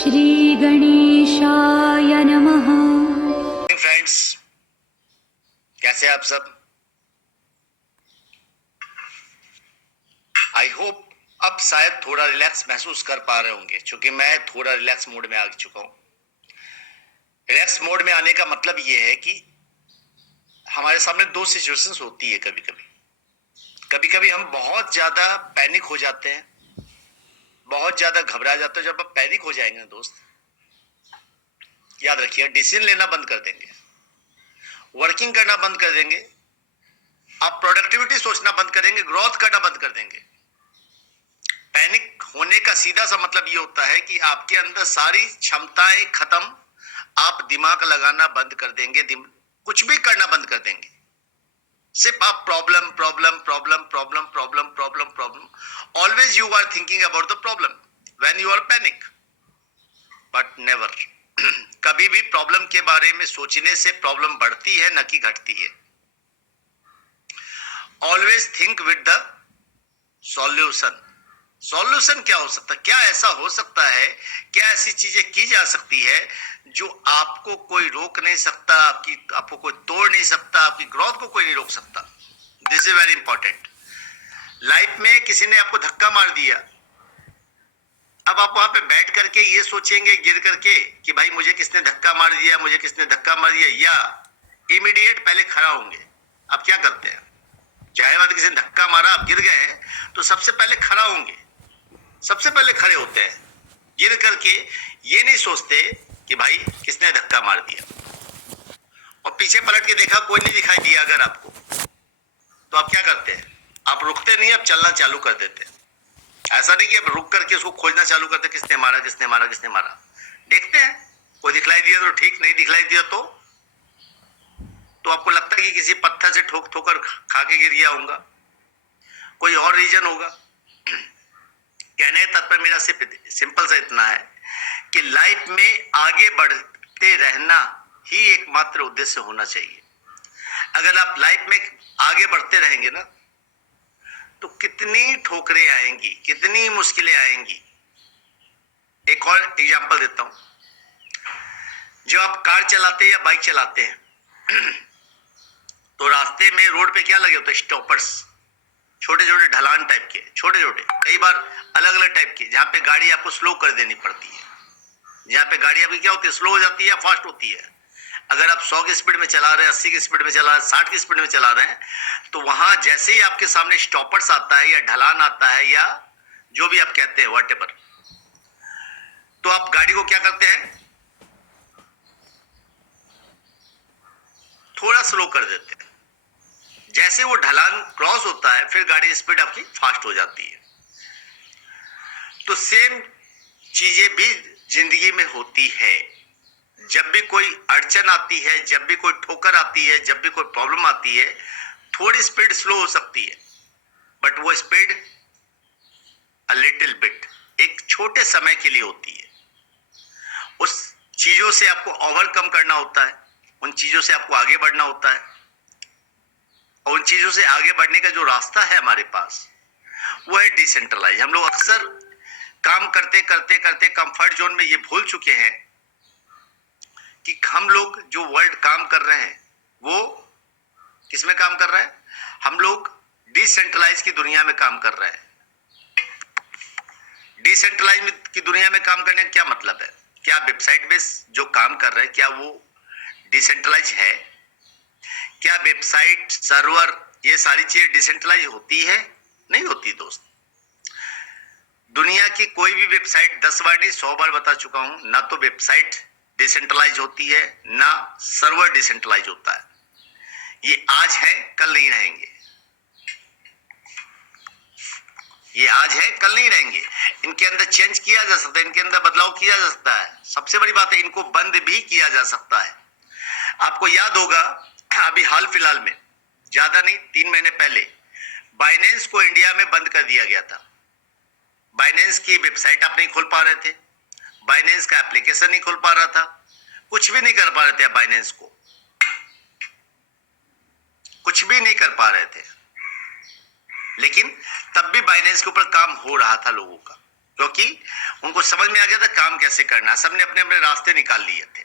श्री गणेशाय नमः। फ्रेंड्स, कैसे आप सब? आई होप अब शायद थोड़ा रिलैक्स महसूस कर पा रहे होंगे, क्योंकि मैं थोड़ा रिलैक्स मोड में आ चुका हूं। रिलैक्स मोड में आने का मतलब यह है कि हमारे सामने दो सिचुएशंस होती है। कभी कभी हम बहुत ज्यादा पैनिक हो जाते हैं, बहुत ज्यादा घबरा जाते हैं। जब आप पैनिक हो जाएंगे ना दोस्त, याद रखिए, डिसीजन लेना बंद कर देंगे, वर्किंग करना बंद कर देंगे, आप प्रोडक्टिविटी सोचना बंद करेंगे, ग्रोथ करना बंद कर देंगे। पैनिक होने का सीधा सा मतलब ये होता है कि आपके अंदर सारी क्षमताएं खत्म, आप दिमाग लगाना बंद कर देंगे, कुछ भी करना बंद कर देंगे। सिर्फ आप problem problem problem problem problem problem problem, always you are thinking about the problem when you are panic, but never कभी भी प्रॉब्लम के बारे में सोचने से प्रॉब्लम बढ़ती है, न कि घटती है। Always think with the solution. Solution क्या हो सकता है? क्या ऐसा हो सकता है, क्या ऐसी चीजें की जा सकती है जो आपको कोई रोक नहीं सकता, आपको कोई तोड़ नहीं सकता, आपकी ग्रोथ को कोई नहीं रोक सकता। This is very important. Life में किसी ने आपको धक्का मार दिया, अब आप वहां पे बैठ करके ये सोचेंगे गिर करके कि भाई मुझे किसने धक्का मार दिया, मुझे किसने धक्का मार दिया, या इमीडिएट पहले खड़ा होंगे? आप क्या करते हैं? चाहे बात किसी ने धक्का मारा, आप गिर गए हैं, तो सबसे पहले खड़ा होंगे, सबसे पहले खड़े होते हैं। गिर करके ये नहीं सोचते कि भाई किसने धक्का मार दिया, और पीछे पलट के देखा कोई नहीं दिखाई दिया अगर आपको, तो आप क्या करते हैं? आप रुकते नहीं, आप चलना चालू कर देते हैं। ऐसा नहीं कि अब रुक करके उसको खोजना चालू करते किसने मारा किसने मारा किसने मारा। देखते हैं, कोई दिखलाई दिया तो ठीक, नहीं दिखलाई दिया तो आपको लगता है कि किसी पत्थर से ठोक ठोकर खा के गिर गया होगा, कोई और रीजन होगा। कहने का तात्पर्य मेरा सिंपल सा इतना है कि लाइफ में आगे बढ़ते रहना ही एकमात्र उद्देश्य होना चाहिए। अगर आप लाइफ में आगे बढ़ते रहेंगे ना, तो कितनी ठोकरें आएंगी, कितनी मुश्किलें आएंगी। एक और एग्जांपल देता हूं। जब आप कार चलाते हैं या बाइक चलाते हैं तो रास्ते में रोड पे क्या लगे होते हैं? स्टॉपर्स, छोटे छोटे ढलान टाइप के, छोटे छोटे, कई बार अलग अलग टाइप के, जहां पे गाड़ी आपको स्लो कर देनी पड़ती है, जहां पे गाड़ी आपकी क्या होती है, स्लो हो जाती है या फास्ट होती है। अगर आप 100 की स्पीड में चला रहे हैं, 80 की स्पीड में चला रहे हैं, 60 की स्पीड में चला रहे हैं, तो वहां जैसे ही आपके सामने स्टॉपर्स आता है या ढलान आता है या जो भी आप कहते हैं व्हाटएवर, तो आप गाड़ी को क्या करते हैं? थोड़ा स्लो कर देते हैं। जैसे वो ढलान क्रॉस होता है, फिर गाड़ी स्पीड आपकी फास्ट हो जाती है। तो सेम चीजें भी जिंदगी में होती है। जब भी कोई अड़चन आती है, जब भी कोई ठोकर आती है, जब भी कोई प्रॉब्लम आती है, थोड़ी स्पीड स्लो हो सकती है, बट वो स्पीड अ लिटिल बिट, एक छोटे समय के लिए होती है। उस चीजों से आपको ओवरकम करना होता है, उन चीजों से आपको आगे बढ़ना होता है, और उन चीजों से आगे बढ़ने का जो रास्ता है हमारे पास, वो है डिसेंट्रलाइज। हम लोग अक्सर काम करते करते करते कंफर्ट जोन में ये भूल चुके हैं कि हम लोग जो वर्ल्ड काम कर रहे हैं वो किस में काम कर रहा है? हम लोग डिसेंट्रलाइज की दुनिया में काम कर रहे हैं। डिसेंट्रलाइज की दुनिया में काम करने का क्या मतलब है? क्या वेबसाइट बेस जो काम कर रहे हैं, क्या वो डिसेंट्रलाइज है? क्या वेबसाइट, सर्वर, ये सारी चीजें डिसेंट्रलाइज होती है? नहीं होती दोस्त। दुनिया की कोई भी वेबसाइट, 10 बार नहीं 100 बार बता चुका हूं, ना तो वेबसाइट डिसेंट्रलाइज होती है, ना सर्वर डिसेंट्रलाइज होता है। ये आज है, कल नहीं रहेंगे। ये आज है, कल नहीं रहेंगे। इनके अंदर चेंज किया जा सकता है, इनके अंदर बदलाव किया जा सकता है। सबसे बड़ी बात है, इनको बंद भी किया जा सकता है। आपको याद होगा, अभी हाल फिलहाल में, ज्यादा नहीं 3 महीने पहले, बाइनेंस को इंडिया में बंद कर दिया गया था। बाइनेंस की वेबसाइट आप नहीं खोल पा रहे थे, बाइनेंस का एप्लीकेशन नहीं खोल पा रहा था, कुछ भी नहीं कर पा रहे थे। बाइनेंस को कुछ भी नहीं कर पा रहे थे, लेकिन तब भी बाइनेंस के ऊपर काम हो रहा था लोगों का, क्योंकि उनको समझ में आ गया था काम कैसे करना है, सबने अपने अपने रास्ते निकाल लिए थे।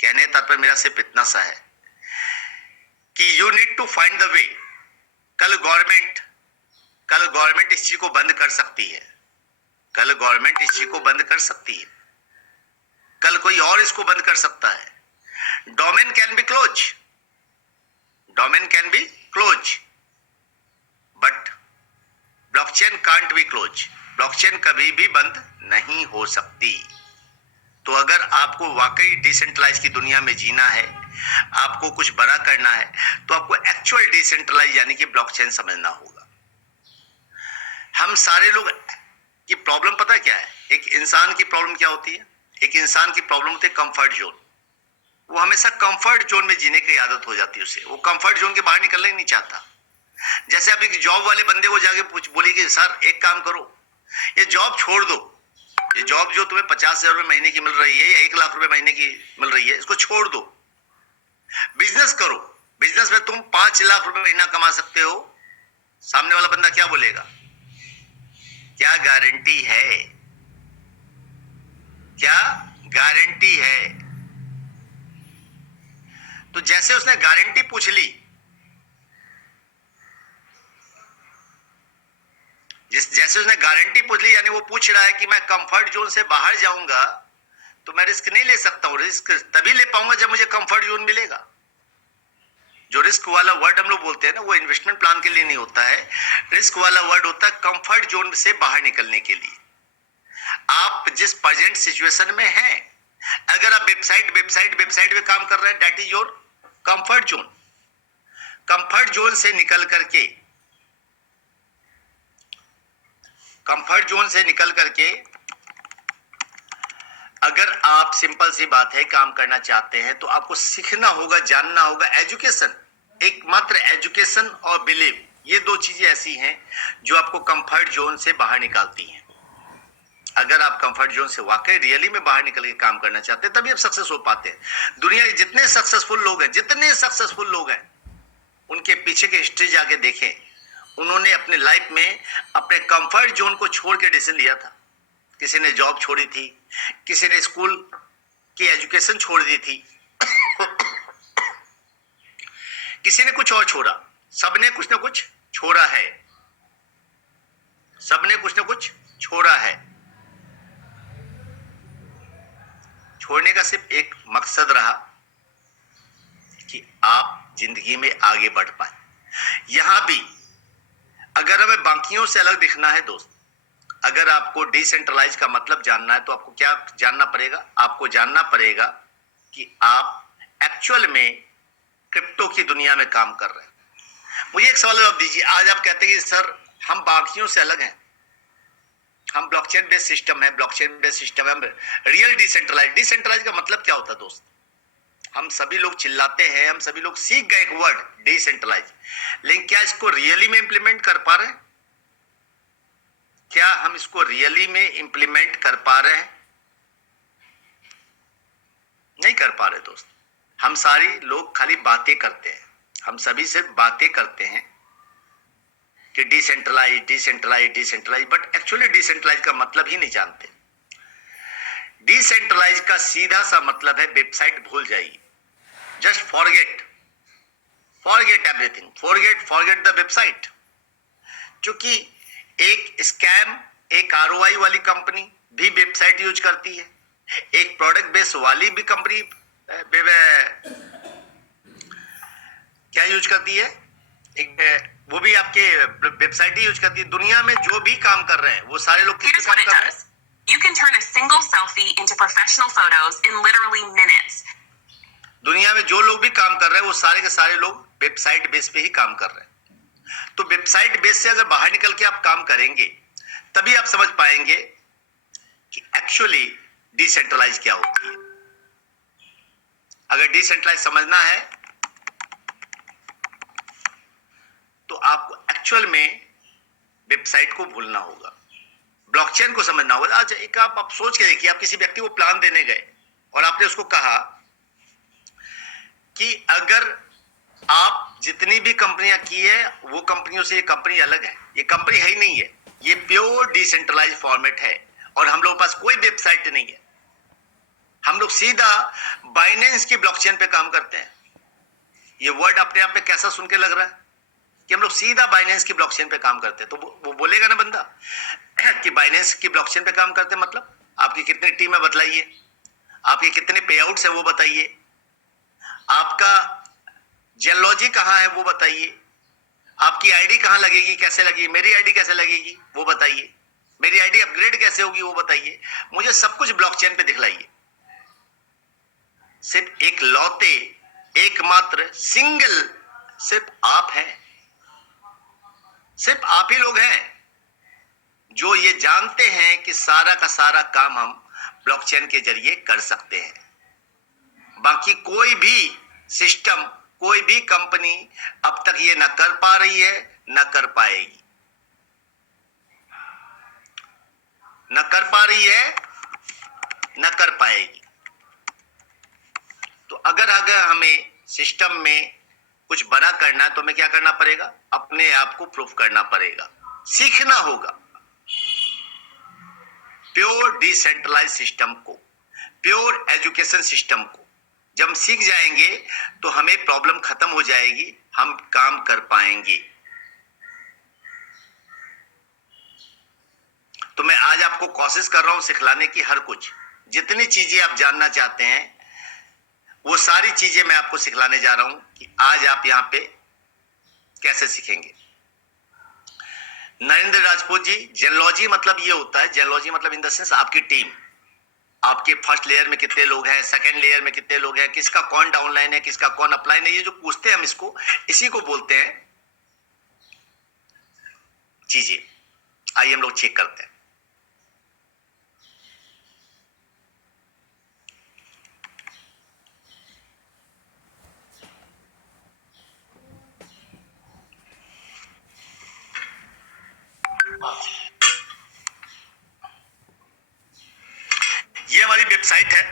कहने तात्पर्य मेरा सिर्फ इतना सा है कि you need to find the way. कल गवर्नमेंट इस चीज को बंद कर सकती है, कल गवर्नमेंट इस चीज को बंद कर सकती है, कल कोई और इसको बंद कर सकता है। Domain can be close, but blockchain can't be close. Blockchain कभी भी बंद नहीं हो सकती। तो अगर आपको वाकई डिसेंट्रलाइज की दुनिया में जीना है, आपको कुछ बड़ा करना है, तो आपको एक्चुअल डिसेंट्रलाइज यानी कि ब्लॉकचेन समझना होगा। हम सारे लोग की प्रॉब्लम पता क्या है? एक इंसान की प्रॉब्लम क्या होती है? एक इंसान की प्रॉब्लम होती है कंफर्ट जोन। वो हमेशा कंफर्ट जोन में जीने की आदत हो जाती है उसे, वो कंफर्ट जोन के बाहर निकलना ही नहीं चाहता। जैसे आप एक जॉब वाले बंदे को जाके बोली कि सर एक काम करो, ये जॉब छोड़ दो, ये जॉब जो तुम्हें 50,000 रुपए महीने की मिल रही है या 1 लाख रुपए महीने की मिल रही है, इसको छोड़ दो, बिजनेस करो। बिजनेस में तुम 5 लाख रुपए महीना कमा सकते हो। सामने वाला बंदा क्या बोलेगा? क्या गारंटी है? क्या गारंटी है? तो जैसे उसने गारंटी पूछ ली, जैसे उसने गारंटी पूछ ली, यानी वो पूछ रहा है कि मैं कंफर्ट जोन से बाहर जाऊंगा तो मैं रिस्क नहीं ले सकता हूं। रिस्क तभी ले पाऊंगा जब मुझे कंफर्ट जोन मिलेगा। जो रिस्क वाला वर्ड हम लोग बोलते हैं ना, वो इन्वेस्टमेंट प्लान के लिए नहीं होता है। रिस्क वाला वर्ड होता है कंफर्ट जोन से बाहर निकलने के लिए। आप जिस प्रेजेंट सिचुएशन में हैं, अगर आप वेबसाइट में काम कर रहे हैं, that is your comfort zone. Comfort zone से निकल करके अगर आप, सिंपल सी बात है, काम करना चाहते हैं तो आपको सीखना होगा, जानना होगा। एजुकेशन, एकमात्र एजुकेशन और बिलीव, ये दो चीजें ऐसी हैं जो आपको कंफर्ट जोन से बाहर निकालती हैं। अगर आप कंफर्ट जोन से वाकई रियली में बाहर निकल के काम करना चाहते हैं, तभी आप सक्सेस हो पाते हैं। दुनिया के जितने सक्सेसफुल लोग हैं, उनके पीछे की हिस्ट्री जाके देखें। उन्होंने अपने लाइफ में अपने कंफर्ट जोन को छोड़ के डिसीजन लिया था। किसी ने जॉब छोड़ी थी, किसी ने स्कूल की एजुकेशन छोड़ दी थी, किसी ने कुछ और छोड़ा। सबने कुछ ना कुछ छोड़ा है। छोड़ने का सिर्फ एक मकसद रहा कि आप जिंदगी में आगे बढ़ पाए। यहां भी अगर हमें बाकियों से अलग दिखना है दोस्त, अगर आपको डिसेंट्रलाइज का मतलब जानना है, तो आपको क्या जानना पड़ेगा? आपको जानना पड़ेगा कि आप एक्चुअल में क्रिप्टो की दुनिया में काम कर रहे हैं। मुझे एक सवाल जवाब दीजिए। आज आप कहते हैं कि सर हम बाकियों से अलग हैं, हम ब्लॉकचेन बेस्ड सिस्टम है, हम रियल डिसेंट्रलाइज का मतलब क्या होता है दोस्त? हम सभी लोग चिल्लाते हैं, हम सभी लोग सीख गए एक वर्ड डिसेंट्रलाइज, लेकिन क्या इसको रियली में इंप्लीमेंट कर पा रहे हैं? क्या हम इसको रियली में इंप्लीमेंट कर पा रहे हैं? नहीं कर पा रहे दोस्त। हम सारे लोग खाली बातें करते हैं, हम सभी से बातें करते हैं कि डिसेंट्रलाइज, बट एक्चुअली डिसेंट्रलाइज का मतलब ही नहीं जानते। डिसेंट्रलाइज का सीधा सा मतलब है वेबसाइट भूल जाइए। Just forget everything, forget the website. क्योंकि एक स्कैम, एक आरओआई वाली कंपनी भी वेबसाइट यूज करती है, एक प्रोडक्ट बेस वाली भी कंपनी क्या यूज करती है, वो भी आपके वेबसाइट ही यूज करती है। दुनिया में जो भी काम कर रहे हैं वो सारे लोग किस काम कर रहे हैं? You can turn a single selfie into professional photos in literally minutes. दुनिया में जो लोग भी काम कर रहे हैं वो सारे के सारे लोग वेबसाइट बेस पे ही काम कर रहे हैं। तो वेबसाइट बेस से अगर बाहर निकल के आप काम करेंगे, तभी आप समझ पाएंगे कि एक्चुअली डिसेंट्रलाइज क्या होती है। अगर डिसेंट्रलाइज समझना है तो आपको एक्चुअल में वेबसाइट को भूलना होगा, ब्लॉकचेन को समझना होगा। आज एक आप सोच के देखिए, आप किसी व्यक्ति को प्लान देने गए और आपने उसको कहा कि अगर आप जितनी भी कंपनियां की है वो कंपनियों से ये कंपनी अलग है, ये कंपनी है ही नहीं है, ये प्योर डिसेंट्रलाइज फॉर्मेट है और हम लोगों के पास कोई वेबसाइट नहीं है। हम लोग सीधा बाइनेंस की ब्लॉकचेन पे काम करते हैं। ये वर्ड अपने आप में कैसा सुन के लग रहा है कि हम लोग सीधा बाइनेंस की ब्लॉकचेन पे काम करते हैं? तो वो बोलेगा ना बंदा कि बाइनेंस की ब्लॉकचेन पे काम करते हैं, मतलब आपकी कितनी टीम है बताइए, आपके कितने पे आउट्स है वो बताइए, आपका जेलॉजी कहाँ है वो बताइए, आपकी आईडी कहाँ लगेगी, कैसे लगेगी, मेरी आईडी कैसे लगेगी वो बताइए, मेरी आईडी अपग्रेड कैसे होगी वो बताइए, मुझे सब कुछ ब्लॉकचेन पे दिखलाइए। सिर्फ एक लौते एकमात्र सिंगल सिर्फ आप हैं, सिर्फ आप ही लोग हैं जो ये जानते हैं कि सारा का सारा काम हम ब्लॉकचेन के जरिए कर सकते हैं। बाकी कोई भी सिस्टम, कोई भी कंपनी अब तक ये ना कर पा रही है, ना कर पाएगी, ना कर पा रही है, ना कर पाएगी। तो अगर हमें सिस्टम में कुछ बड़ा करना है तो हमें क्या करना पड़ेगा? अपने आप को प्रूफ करना पड़ेगा, सीखना होगा प्योर डिसेंट्रलाइज सिस्टम को, प्योर एजुकेशन सिस्टम को। जब हम सीख जाएंगे तो हमें प्रॉब्लम खत्म हो जाएगी, हम काम कर पाएंगे। तो मैं आज आपको कोशिश कर रहा हूं सिखलाने की, हर कुछ जितनी चीजें आप जानना चाहते हैं वो सारी चीजें मैं आपको सिखलाने जा रहा हूं कि आज आप यहां पे कैसे सीखेंगे। नरेंद्र राजपूत जी, जेनोलॉजी मतलब ये होता है, जेनोलॉजी मतलब इन द सेंस आपकी टीम, आपके फर्स्ट लेयर में कितने लोग हैं, सेकंड लेयर में कितने लोग हैं, किसका कौन डाउनलाइन है, किसका कौन अपलाइन है, ये जो पूछते हैं हम इसको, इसी को बोलते हैं चीजें। आइए हम लोग चेक करते हैं। ये हमारी वेबसाइट है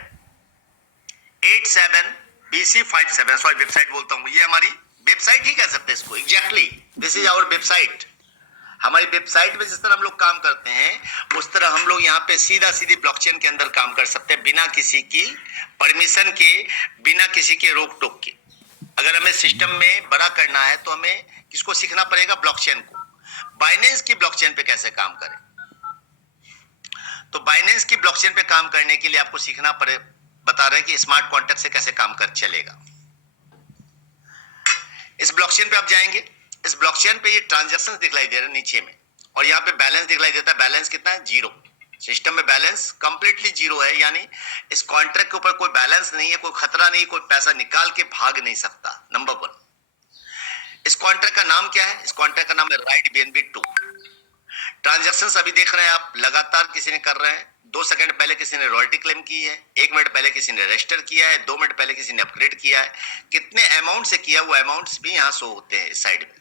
87BC57, सॉरी वेबसाइट बोलता हूं, ये हमारी वेबसाइट ही कह सकते हैं इसको, exactly this is our website. हमारी वेबसाइट में जिस तरह हम लोग काम करते हैं उस तरह हम लोग यहाँ पे सीधा सीधी ब्लॉकचेन के अंदर काम कर सकते हैं, बिना किसी की परमिशन के, बिना किसी के रोक टोक के। अगर हमें सिस्टम में बड़ा करना है तो हमें किसको सीखना पड़ेगा? ब्लॉकचेन को। बाइनेंस की ब्लॉकचेन पे कैसे काम करें? तो बाइनेंस की ब्लॉकचेन पे काम करने के लिए आपको सीखना पड़े, बता रहे हैं कि स्मार्ट कॉन्ट्रैक्ट से कैसे काम कर चलेगा। इस ब्लॉकचेन पे आप जाएंगे, इस ब्लॉकचेन पे ये ट्रांजैक्शंस दिखलाई दे रहे हैं नीचे में, और यहाँ पे बैलेंस दिखलाई देता है। बैलेंस कितना है? 0। सिस्टम में बैलेंस कंप्लीटली 0 है, यानी इस कॉन्ट्रैक्ट के ऊपर कोई बैलेंस नहीं है, कोई खतरा नहीं, कोई पैसा निकाल के भाग नहीं सकता। नंबर 1। इस कॉन्ट्रैक्ट का नाम क्या है? इस कॉन्ट्रैक्ट का नाम है राइट BNB 2। ट्रांजैक्शंस अभी देख रहे हैं आप, लगातार किसी ने कर रहे हैं। 2 सेकंड पहले किसी ने रॉयल्टी क्लेम की है, 1 मिनट पहले किसी ने रजिस्टर किया है, 2 मिनट पहले किसी ने अपग्रेड किया है। कितने अमाउंट से किया, वो अमाउंट्स भी यहाँ शो होते हैं इस साइड में।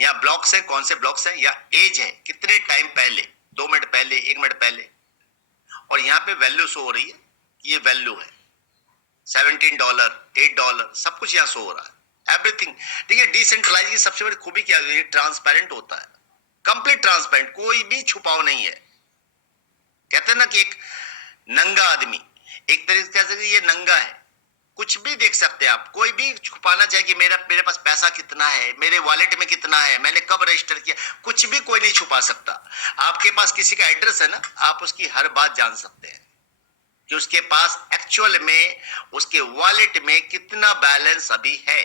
यहाँ ब्लॉक्स है, कौन से ब्लॉक्स है, या एज है, कितने टाइम पहले, 2 मिनट पहले, 1 मिनट पहले, और यहाँ पे वैल्यू शो हो रही है। ये वैल्यू है $17, $8, सब कुछ यहाँ शो हो रहा है, एवरीथिंग। देखिए डिसेंट्रलाइज की सबसे बड़ी खूबी क्या है? ट्रांसपेरेंट होता है, कंप्लीट ट्रांसपेरेंट, कोई भी छुपाव नहीं है। कहते हैं ना कि एक नंगा आदमी, एक तरीके से ये नंगा है, कुछ भी देख सकते हैं आप, कोई भी छुपाना चाहे कि मेरे पास पैसा कितना है, मेरे वॉलेट में कितना है, मैंने कब रजिस्टर किया, कुछ भी कोई नहीं छुपा सकता। आपके पास किसी का एड्रेस है ना, आप उसकी हर बात जान सकते हैं कि उसके पास एक्चुअल में उसके वॉलेट में कितना बैलेंस अभी है।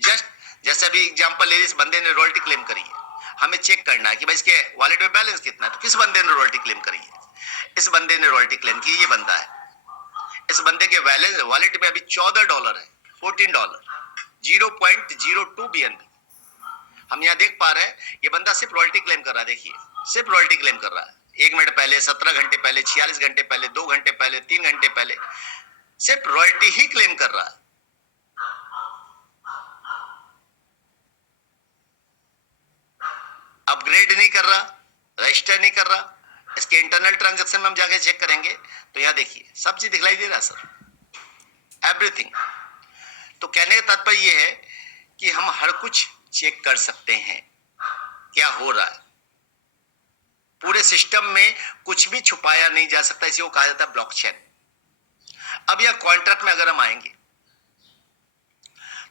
जस्ट जैसे अभी एग्जांपल ले, इस बंदे ने रॉयल्टी क्लेम करी है, हमें चेक करना है कि भाई इसके वॉलेट में बैलेंस कितना है। तो किस बंदे ने रॉयल्टी क्लेम करी है? इस बंदे ने रॉयल्टी क्लेम की, ये बंदा है। इस बंदे के बैलेंस वॉलेट में अभी $14 है, $14, 0.02 BNB। हम यहाँ देख पा रहे हैं ये बंदा सिर्फ रॉयल्टी क्लेम कर रहा है। देखिए सिर्फ रॉयल्टी क्लेम कर रहा है, 1 मिनट पहले, 17 घंटे पहले, 46 घंटे पहले, 2 घंटे पहले, 3 घंटे पहले, सिर्फ रॉयल्टी ही क्लेम कर रहा है। अपग्रेड नहीं कर रहा, रजिस्टर नहीं कर रहा। इसके इंटरनल ट्रांजैक्शन में हम जाके चेक करेंगे तो यहाँ देखिए सब चीज दिखलाई दे रहा है सर, एवरीथिंग। तो कहने का तात्पर्य ये है कि हम हर कुछ चेक कर सकते हैं क्या हो रहा है। पूरे सिस्टम में कुछ भी छुपाया नहीं जा सकता, इसी को कहा जाता है ब्लॉकचेन। अब यह कॉन्ट्रैक्ट में अगर हम आएंगे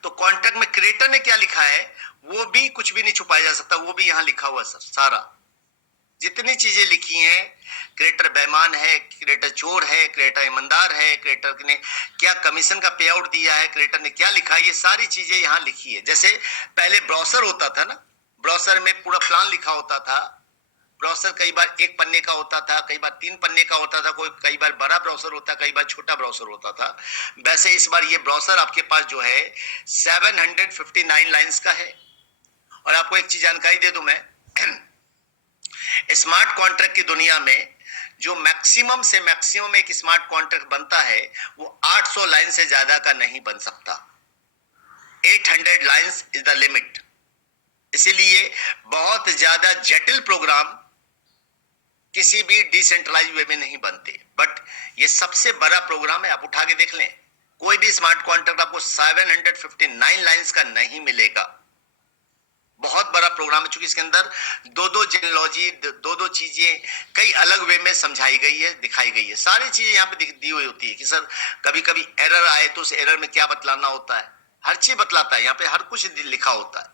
तो कॉन्ट्रैक्ट में क्रिएटर ने क्या लिखा है वो भी कुछ भी नहीं छुपाया जा सकता, वो भी यहां लिखा हुआ सर। सारा जितनी चीजें लिखी हैं, क्रिएटर बेईमान है, क्रिएटर चोर है, क्रिएटर ईमानदार है, क्रिएटर ने क्या कमीशन का पे आउट दिया है, क्रिएटर ने क्या लिखा है, ये सारी चीजें यहां लिखी है। जैसे पहले ब्राउज़र होता था ना, ब्राउज़र में पूरा प्लान लिखा होता था। ब्राउज़र कई बार 1 पन्ने का होता था, कई बार 3 पन्ने का होता था, कई बार बड़ा ब्राउज़र होता, कई बार छोटा ब्राउज़र होता था। वैसे इस बार ये ब्राउज़र आपके पास जो है 759 लाइंस का है। और आपको एक चीज जानकारी दे दूं मैं, स्मार्ट कॉन्ट्रैक्ट की दुनिया में जो मैक्सिमम से मैक्सिमम एक स्मार्ट कॉन्ट्रैक्ट बनता है वो 800 लाइन से ज्यादा का नहीं बन सकता। 800 लाइंस इज द लिमिट। इसीलिए बहुत ज्यादा जटिल प्रोग्राम किसी भी डिसेंट्रलाइज वे में नहीं बनते, बट ये सबसे बड़ा प्रोग्राम है। आप उठा के देख लें, कोई भी स्मार्ट कॉन्ट्रैक्ट आपको 759 लाइंस का नहीं मिलेगा। बहुत बड़ा प्रोग्राम है, चूंकि इसके अंदर दो जेनोलॉजी, दो चीजें कई अलग वे में समझाई गई है, दिखाई गई है। सारी चीजें यहाँ पे दी हुई होती है कि सर कभी कभी एरर आए तो उस एरर में क्या बतलाना होता है, हर चीज बतलाता है। यहाँ पे हर कुछ लिखा होता है,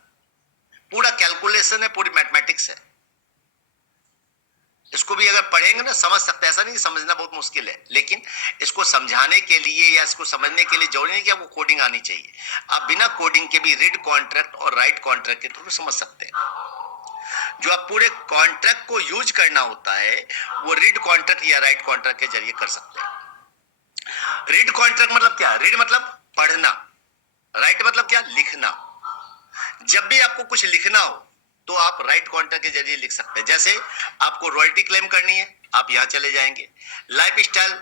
पूरा कैलकुलेशन है, पूरी मैथमेटिक्स है। इसको भी अगर पढ़ेंगे ना समझ सकते हैं, ऐसा नहीं कि समझना बहुत मुश्किल है, लेकिन इसको समझाने के लिए या इसको समझने के लिए जरूरी नहीं कि आपको कोडिंग आनी चाहिए। आप बिना कोडिंग के भी रीड कॉन्ट्रैक्ट और राइट कॉन्ट्रैक्ट के थ्रू समझ सकते हैं। जो आप पूरे कॉन्ट्रैक्ट को यूज करना होता है वो रीड कॉन्ट्रैक्ट या राइट कॉन्ट्रैक्ट के जरिए कर सकते हैं। रीड कॉन्ट्रैक्ट मतलब क्या? रीड मतलब पढ़ना, राइट मतलब क्या? लिखना। जब भी आपको कुछ लिखना हो तो आप राइट कॉन्ट्रैक्ट के जरिए लिख सकते हैं। जैसे आपको रॉयल्टी क्लेम करनी है, आप यहां चले जाएंगे। लाइफ स्टाइल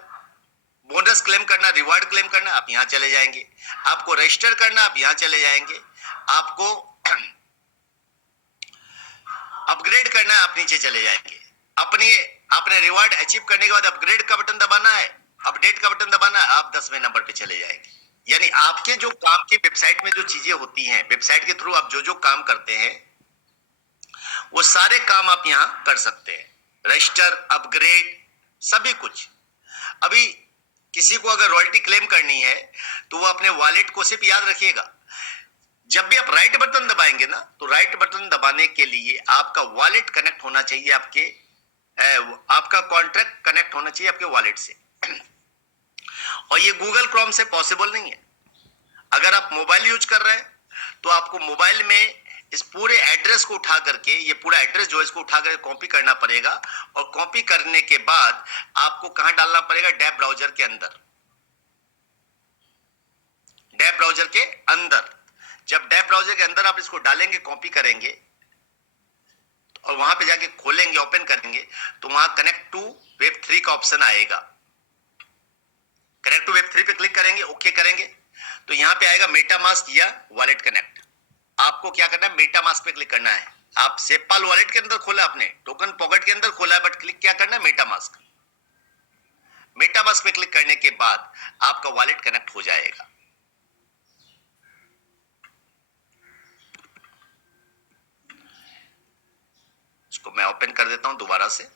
बोनस क्लेम करना, रिवार्ड क्लेम करना, आप यहां चले जाएंगे। आपको रजिस्टर करना, आप यहां चले जाएंगे। आपको अपग्रेड करना है, आप नीचे चले जाएंगे। आपने रिवार्ड अचीव करने के बाद अपग्रेड का बटन दबाना है, अपडेट का बटन दबाना है, आप 10वें नंबर पे चले जाएंगे। यानी आपके जो काम की वेबसाइट में जो चीजें होती हैं, वेबसाइट के थ्रू आप जो काम करते हैं वो सारे काम आप यहां कर सकते हैं। रजिस्टर, अपग्रेड, सभी कुछ। अभी किसी को अगर रॉयल्टी क्लेम करनी है तो वो अपने वॉलेट को सिर्फ याद रखिएगा, जब भी आप राइट बटन दबाएंगे ना, तो राइट बटन दबाने के लिए आपका वॉलेट कनेक्ट होना चाहिए, आपका कॉन्ट्रैक्ट कनेक्ट होना चाहिए आपके वॉलेट से। और ये गूगल क्रोम से पॉसिबल नहीं है। अगर आप मोबाइल यूज कर रहे हैं तो आपको मोबाइल में इस पूरे एड्रेस को उठा करके, ये पूरा एड्रेस जो है इसको उठा करके कॉपी करना पड़ेगा। और कॉपी करने के बाद आपको कहां डालना पड़ेगा? डेव ब्राउजर के अंदर। डेव ब्राउजर के अंदर, जब डेव ब्राउजर के अंदर आप इसको डालेंगे, कॉपी करेंगे और वहां पे जाके खोलेंगे, ओपन करेंगे, तो वहां कनेक्ट टू वेब 3 का ऑप्शन आएगा। कनेक्ट टू वेब 3 पे क्लिक करेंगे, ओके करेंगे, तो यहां पे आएगा मेटामास्क या वॉलेट कनेक्ट। आपको क्या करना है? मेटामास्क पे क्लिक करना है। आप सेपपाल वॉलेट के अंदर खोला, आपने टोकन पॉकेट के अंदर खोला है, बट क्लिक क्या करना है? मेटामास्क। मेटामास्क पे क्लिक करने के बाद आपका वॉलेट कनेक्ट हो जाएगा। इसको मैं ओपन कर देता हूं दोबारा से।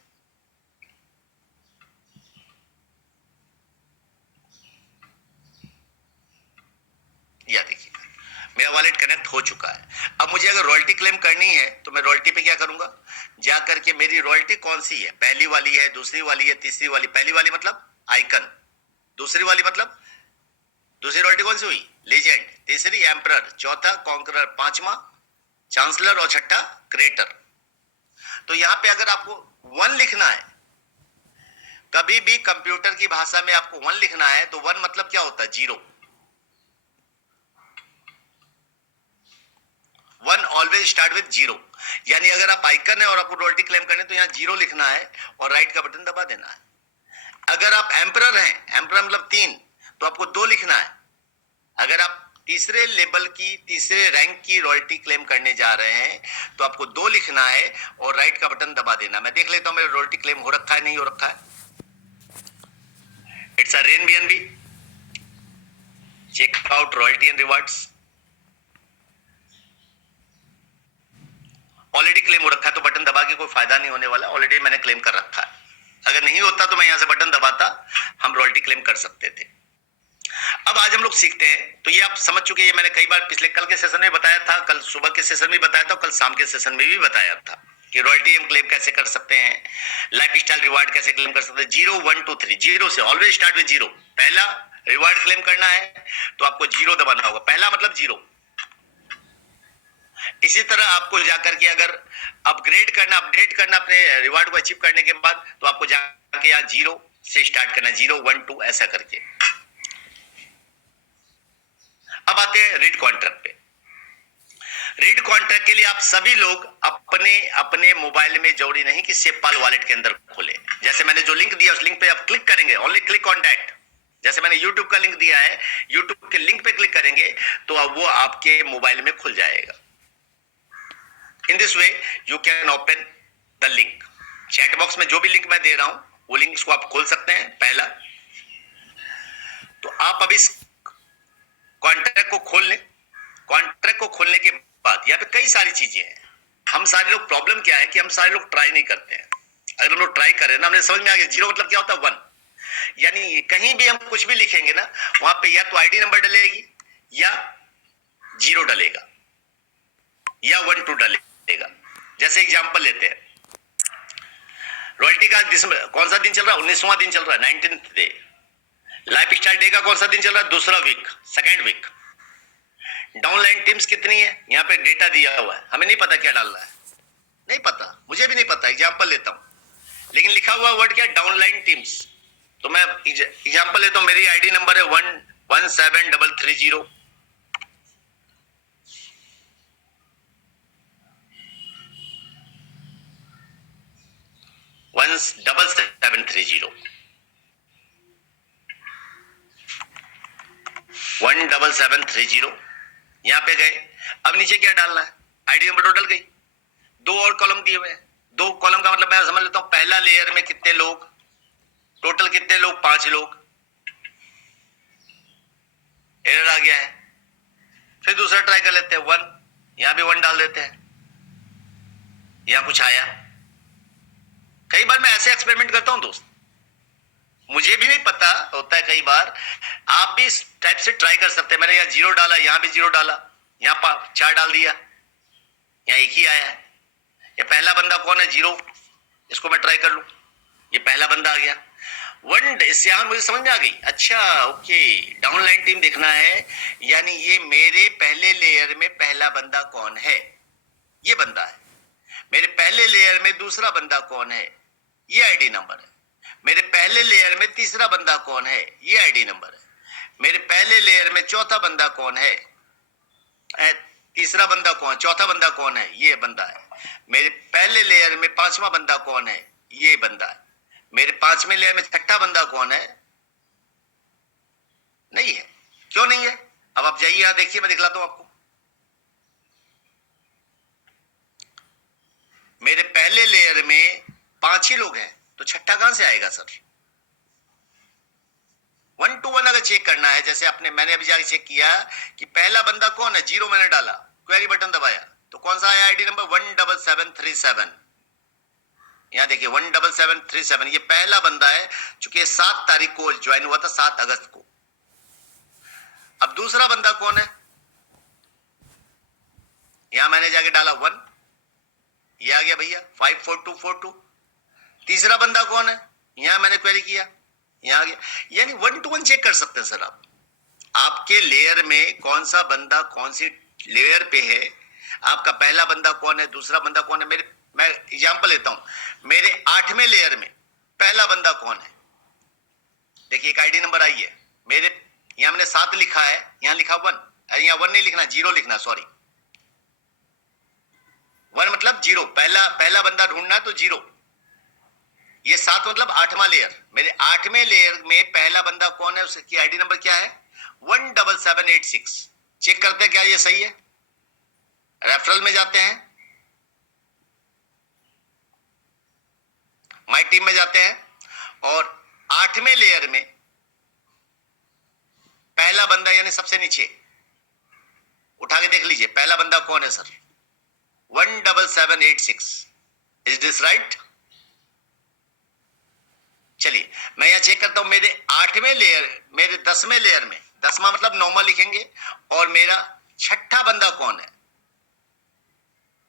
या देखिए मेरा वॉलेट कनेक्ट हो चुका है। अब मुझे अगर रॉयल्टी क्लेम करनी है तो मैं रॉयल्टी पे क्या करूंगा? जा करके मेरी रॉयल्टी कौन सी है, पहली वाली है, दूसरी वाली है, तीसरी वाली। पहली वाली मतलब आइकन, दूसरी वाली मतलब दूसरी रॉयल्टी कौन सी हुई? लीजेंड, तीसरी एम्परर, चौथा कॉन्करर, पांचवा चांसलर और छठा क्रिएटर। तो यहां पे अगर आपको 1 लिखना है, कभी भी कंप्यूटर की भाषा में आपको 1 लिखना है तो 1 मतलब क्या होता है? 0। 1 ऑलवेज स्टार्ट विद 0। यानी अगर आप आइकन है और आपको रॉयल्टी क्लेम करने तो यहां 0 लिखना है और राइट का बटन दबा देना है। अगर आप एम्परर हैं, एम्परर मतलब 3, तो आपको 2 लिखना है। अगर आप तीसरे लेवल की, तीसरे रैंक की रॉयल्टी क्लेम करने जा रहे हैं तो आपको 2 लिखना है और राइट का बटन दबा देना। मैं देख लेता हूं मेरा रॉयल्टी क्लेम हो रखा है, नहीं हो रखा है। It's a rain BNB, check out royalty and rewards. Already claim हो रखा है तो बटन दबा के कोई फायदा नहीं होने वाला, ऑलरेडी मैंने क्लेम कर रखा है। अगर नहीं होता तो मैं यहां से बटन दबाता, हम रॉयल्टी क्लेम कर सकते थे। अब आज हम लोग सीखते हैं। तो ये आप समझ चुके हैं, ये मैंने कई बार पिछले कल के सेशन में बताया था, कल सुबह के सेशन में बताया था, कल शाम के सेशन में भी बताया था कि रॉयल्टी हम क्लेम कैसे कर सकते हैं, लाइफ स्टाइल रिवार्ड कैसे क्लेम कर सकते हैं। 0 1 2 3, 0 से ऑलवेज स्टार्ट विद 0। पहला रिवार्ड क्लेम करना है तो आपको 0 दबाना होगा, पहला मतलब 0। इसी तरह आपको जाकर के अगर अपडेट करना अपने रिवार्ड को अचीव करने के बाद, तो आपको जाके यहाँ 0 से स्टार्ट करना, 0 1 2 ऐसा करके। अब आते हैं रीड कॉन्ट्रैक्ट पे। रीड कॉन्ट्रैक्ट के लिए आप सभी लोग अपने अपने मोबाइल में जरूरी नहीं कि सेवपाल वॉलेट के अंदर खोले। जैसे मैंने जो लिंक दिया उस लिंक पे आप क्लिक करेंगे, ओनली क्लिक ऑन दैट। जैसे मैंने YouTube का लिंक दिया है, YouTube के लिंक पे क्लिक करेंगे तो अब वो आपके मोबाइल में खुल जाएगा। In this way you can open the link. Chat box में जो भी लिंक मैं दे रहा हूं वो लिंक्स को आप खोल सकते हैं। पहला तो आप अब इस कॉन्ट्रैक्ट को खोल लें। कॉन्ट्रैक्ट को खोलने के बाद यहाँ पे कई सारी चीजें हैं। हम सारे लोग, प्रॉब्लम क्या है कि हम सारे लोग ट्राई नहीं करते हैं। अगर हम लोग ट्राई करें ना, हमें समझ में आ गया 0 मतलब क्या होता है 1। यानी कहीं भी हम कुछ भी लिखेंगे ना, वहां पे या तो आईडी नंबर डलेगी या 0 डलेगा या 1 2 डलेगा। जैसे एग्जांपल लेते हैं, रॉयल्टी का कौन सा दिन चल रहा है, 19वां दिन चल रहा है, 19th day. Life style day का कौन सा दिन चल रहा है, दूसरा week, second week. Downline teams कितनी है, यहाँ पे डेटा दिया हुआ है, हमें नहीं पता क्या डालना है, नहीं पता, मुझे भी नहीं पता। एग्जांपल लेता हूं, लेकिन लिखा हुआ वर्ड क्या, डाउनलाइन टीम्स। तो मैं एग्जांपल लेता हूं, मेरी आईडी नंबर है 117330। वन 17730। यहां पे गए, अब नीचे क्या डालना है, आईडी नंबर टोटल गई। 2 और कॉलम दिए हुए हैं। 2 कॉलम का मतलब मैं समझ लेता हूं, पहला लेयर में कितने लोग, टोटल कितने लोग, 5 लोग। एरर आ गया है, फिर दूसरा ट्राई कर लेते हैं, 1। यहां भी 1 डाल देते हैं, यहां कुछ आया। कई बार मैं ऐसे एक्सपेरिमेंट करता हूं दोस्त, मुझे भी नहीं पता होता है कई बार, आप भी इस टाइप से ट्राई कर सकते हैं। मैंने यहाँ 0 डाला, यहां भी 0 डाला, यहाँ 4 डाल दिया, यहाँ 1 ही आया है। ये पहला बंदा कौन है, 0। इसको मैं ट्राई कर लूं, ये पहला बंदा आ गया 1। इससे यहां मुझे समझ में आ गई, अच्छा ओके, डाउनलाइन टीम देखना है, यानी ये मेरे पहले लेयर में पहला बंदा कौन है, ये बंदा है। मेरे पहले लेयर में दूसरा बंदा कौन है, ये आईडी नंबर है। मेरे पहले लेयर में तीसरा बंदा कौन है, ये आईडी नंबर है। मेरे पहले लेयर में चौथा बंदा कौन है, तीसरा बंदा कौन, चौथा बंदा कौन है, ये बंदा है। मेरे पहले लेयर में 5वां बंदा कौन है, ये बंदा है। मेरे 5वें लेयर में 6ठा बंदा कौन है, नहीं है। क्यों नहीं है, अब आप जाइए यहां देखिए, मैं दिखलाता हूं आपको। मेरे पहले लेयर में 5 ही लोग हैं, तो 6ठा कहां से आएगा सर। 1 to 1 अगर चेक करना है, जैसे मैंने अभी जाके चेक किया कि पहला बंदा कौन है, 0 मैंने डाला, क्वेरी बटन दबाया तो कौन सा आया, आईडी नंबर 17737। यहां देखिए 17737, ये पहला बंदा है, चूंकि 7 तारीख को ज्वाइन हुआ था, 7 अगस्त को। अब दूसरा बंदा कौन है, यहां मैंने जाके डाला 1, ये आ गया भैया 54242। तीसरा बंदा कौन है, यहां मैंने क्वेरी किया, यहां आ गया। यानी 1 to 1 चेक कर सकते हैं सर आप, आपके लेयर में कौन सा बंदा कौन सी लेयर पे है, आपका पहला बंदा कौन है, दूसरा बंदा कौन है। मैं एग्जांपल लेता हूं, मेरे 8वें लेयर में पहला बंदा कौन है, देखिए एक आईडी नंबर आई है मेरे, यहां मैंने 7 लिखा है, यहां लिखा 1, यहां 1 नहीं लिखना, 0 लिखना, सॉरी 1 मतलब 0, पहला बंदा ढूंढना तो 0। ये 7 मतलब 8वां लेयर, मेरे 8वें लेयर में पहला बंदा कौन है, उसकी आईडी नंबर क्या है, 17786। चेक करते हैं क्या ये सही है। रेफरल में जाते हैं, माई टीम में जाते हैं और 8वें लेयर में पहला बंदा यानी सबसे नीचे उठा के देख लीजिए, पहला बंदा कौन है सर, 17786. Is this right? चलिए मैं यहां चेक करता हूं मेरे 8वें लेयर, मेरे 10वें लेयर में, 10वां मतलब नॉर्मल लिखेंगे, और मेरा छठा बंदा कौन है?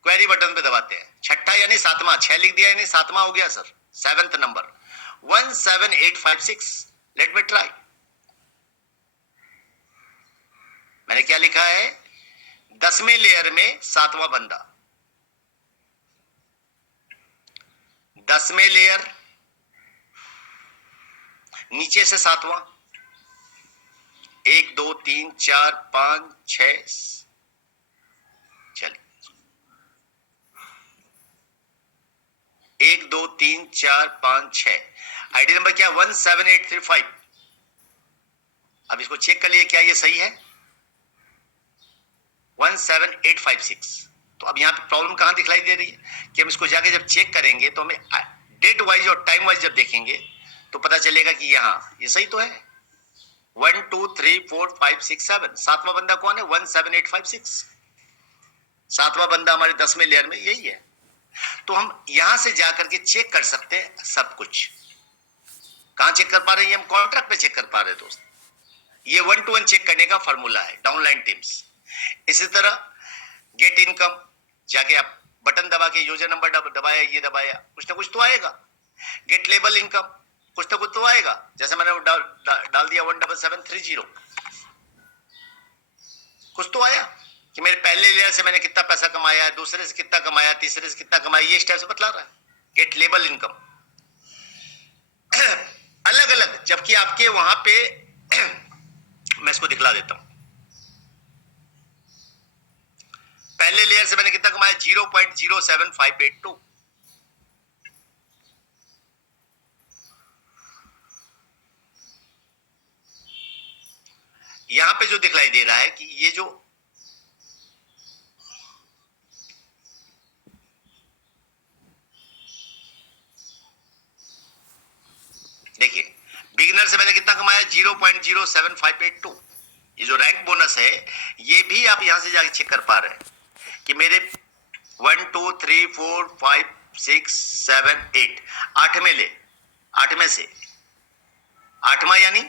क्वेरी बटन पे दबाते हैं, छठा यानी 7वां, 6 लिख दिया यानी 7वां हो गया sir, 7th number 17856. Let me try. मैंने क्या लिखा है? 10वें लेयर में 7वां बंदा, 10वें लेयर नीचे से 7वां, 1 2 3 4 5 6. चलिए 1 2 3 4 5 6. आईडी नंबर क्या? 17835. अब इसको चेक कर लिए क्या ये सही है? 17856. तो अब यहां पे प्रॉब्लम कहां दिखलाई दे रही है कि हम इसको जाके जब चेक करेंगे तो हमें डेट वाइज और टाइम वाइज जब देखेंगे तो पता चलेगा कि यहां ये सही तो है. 1 2 3 4 5 6 7. 7वां बंदा कौन है? 17856. 7वां बंदा हमारे 10वें लेयर में यही है. तो हम यहां से जाकर के चेक कर सकते हैं सब कुछ. कहां चेक कर पा रहे हैं? हम कॉन्ट्रैक्ट पे चेक कर पा रहे हैं दोस्त. ये 1 to 1 चेक करने का फॉर्मूला है डाउनलाइन टीम्स. इसी तरह गेट इनकम, जाके आप बटन दबा के यूजर नंबर दबाया, ये दबाया, कुछ ना कुछ तो आएगा. गेट लेबल इनकम, कुछ ना कुछ तो आएगा. जैसे मैंने डाल दिया 17730, कुछ तो आया कि मेरे पहले लेयर से मैंने कितना पैसा कमाया, दूसरे से कितना कमाया, तीसरे से कितना कमाया, ये स्टेप से बतला रहा है. गेट लेबल इनकम अलग अलग, जबकि आपके वहां पे मैं इसको दिखला देता हूं. पहले लेयर से मैंने कितना कमाया? 0.07582. यहां पे जो दिखलाई दे रहा है कि ये जो देखिए बिगिनर से मैंने कितना कमाया? 0.07582. ये जो रैंक बोनस है ये भी आप यहां से जाके चेक कर पा रहे हैं कि मेरे 1 2 3 4 5 6 7 8 8वें ले, 8वें से 8वां यानी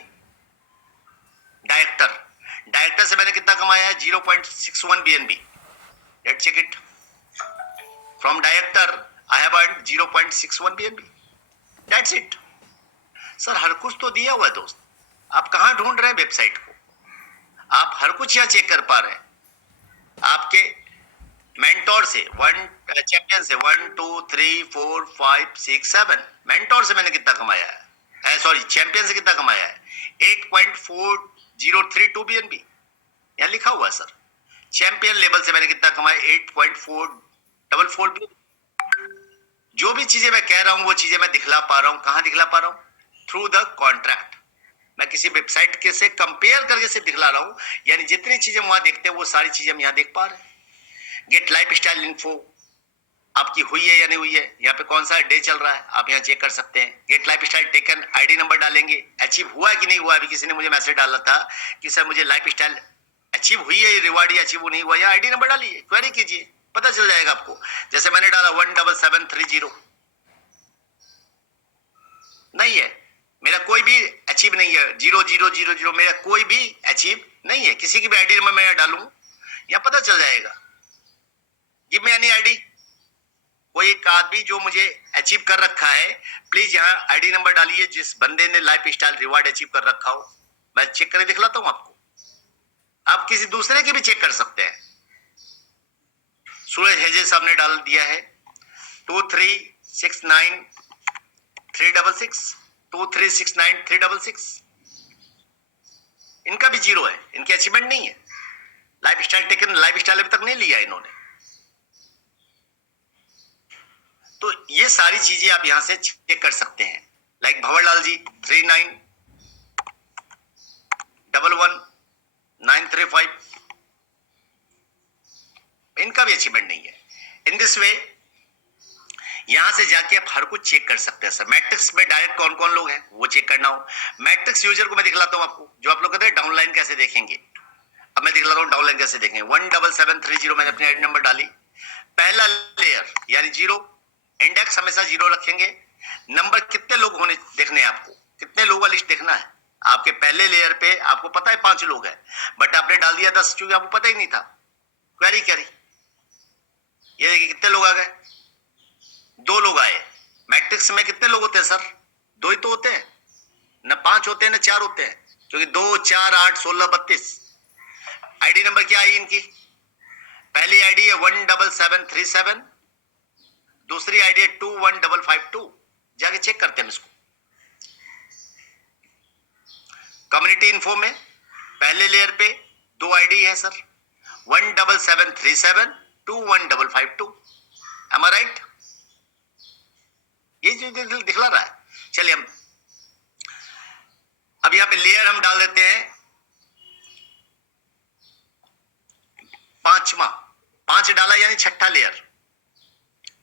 डायरेक्टर से मैंने कितना कमाया है? 0.61 BNB. Let's check it. From director I have earned 0.61 BNB. That's it. Sir हर कुछ तो दिया हुआ है दोस्त. आप कहां ढूंढ रहे हैं वेबसाइट को? आप हर कुछ यहां चेक कर पा रहे हैं. आपके मेंटोर से चैंपियन से 1 2 3 4 5 6 7. मेंटोर से मैंने कितना कमाया है? सॉरी चैंपियन से कितना कमाया है? 8.4032 BNB. यहां लिखा हुआ है सर. चैंपियन लेवल से मैंने कितना कमाया? 8.444 BNB. जो भी चीजें मैं कह रहा हूं वो चीजें मैं दिखला पा रहा हूं. कहां दिखला पा रहा हूं? Through the contract. मैं किसी वेबसाइट के से कंपेयर करके से दिखला रहा हूं. यानी जितनी चीजें वहां देखते हैं वो सारी चीजें हम यहां देख पा रहे हैं. गेट लाइफ स्टाइल इन्फो आपकी हुई है या नहीं हुई है, यहाँ पे कौन सा डे चल रहा है आप यहाँ चेक कर सकते हैं. Get lifestyle taken, ID number डालेंगे, अचीव हुआ है कि नहीं हुआ. अभी किसी ने मुझे मैसेज डाला था कि सर मुझे लाइफ स्टाइल अचीव हुई है, रिवार्ड या अचीव नहीं हुआ. या आईडी नंबर डालिए, क्वेरी कीजिए, पता चल जाएगा आपको. जैसे मैंने डाला 17730, नहीं है मेरा कोई भी अचीव नहीं है. 0000 मेरा कोई भी अचीव नहीं है. किसी की भी आईडी नंबर मैं डालूं यहाँ पता चल जाएगा. Give me any ID. कोई एक आदमी जो मुझे अचीव कर रखा है, प्लीज यहाँ आईडी नंबर डालिए जिस बंदे ने लाइफ स्टाइल रिवार्ड अचीव कर रखा हो. मैं चेक करके दिखलाता हूं आपको. आप किसी दूसरे की भी चेक कर सकते हैं. सूरज हेजे साहब ने डाल दिया है 2369366, 2369366. इनका भी 0 है, इनकी अचीवमेंट नहीं है. Life style taken, life style अभी तक नहीं लिया इन्होंने. तो ये सारी चीजें आप यहां से चेक कर सकते हैं. लाइक भंवरलाल जी 39111935, इनका भी अचीवमेंट नहीं है. इन दिस वे यहां से जाके आप हर कुछ चेक कर सकते हैं सर. मैट्रिक्स में डायरेक्ट कौन कौन लोग हैं वो चेक करना हो. मैट्रिक्स यूजर को मैं दिखलाता हूं आपको. जो आप लोग कहते हैं डाउनलाइन कैसे देखेंगे, अब मैं दिखलाता हूं डाउनलाइन कैसे देखेंगे. 17730 मैंने अपनी आईडी नंबर डाली. पहला लेयर यानी जीरो, इंडेक्स हमेशा जीरो रखेंगे। नंबर कितने लोग होने देखने हैं आपको, कितने लोगों का लिस्ट देखना है। आपके पहले लेयर पे आपको पता है 5 लोग हैं, बट आपने डाल दिया 10 क्योंकि आपको पता ही नहीं था। क्वेरी करी, ये देखिए कितने लोग आ गए, 2 लोग आए। मैट्रिक्स में कितने लोग होते हैं सर, 2 ही तो होते हैं, न 5 होते हैं न 4 होते हैं, क्योंकि 2 4 8 16 32। आईडी नंबर क्या आई इनकी, पहली आईडी है 17737, दूसरी आईडी है 21552। जाके चेक करते हैं इसको। कम्युनिटी इन्फो में पहले लेयर पे 2 आईडी है सर, 17737 21552। एम आई राइट, ये जो दिखला रहा है। चलिए हम अब यहां पे लेयर हम डाल देते हैं 5वां, 5 डाला यानी छठा लेयर,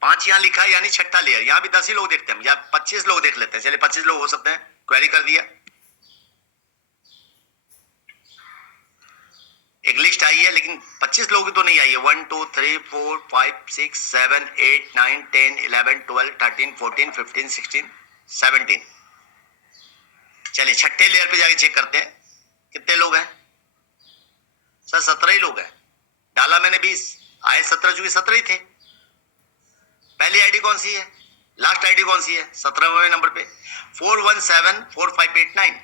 5 यहां लिखा है यानी छठा लेयर। यहां भी 10 ही लोग देखते हैं या 25 लोग देख लेते हैं। चलिए 25 लोग हो सकते हैं, क्वेरी कर दिया। एक लिस्ट आई है लेकिन 25 लोगों की तो नहीं आई है। 1 2 3 4 5 6 7 8 9 10 11 12 13 14 15 16 17। चलिए छठे लेयर पे जाके चेक करते हैं कितने लोग हैं सर। 17 ही लोग हैं, डाला मैंने 20, आए 17, चूंकि 17 ही थे। पहली आईडी कौन सी है, लास्ट आईडी कौन सी है, 17वें नंबर पे 4174589,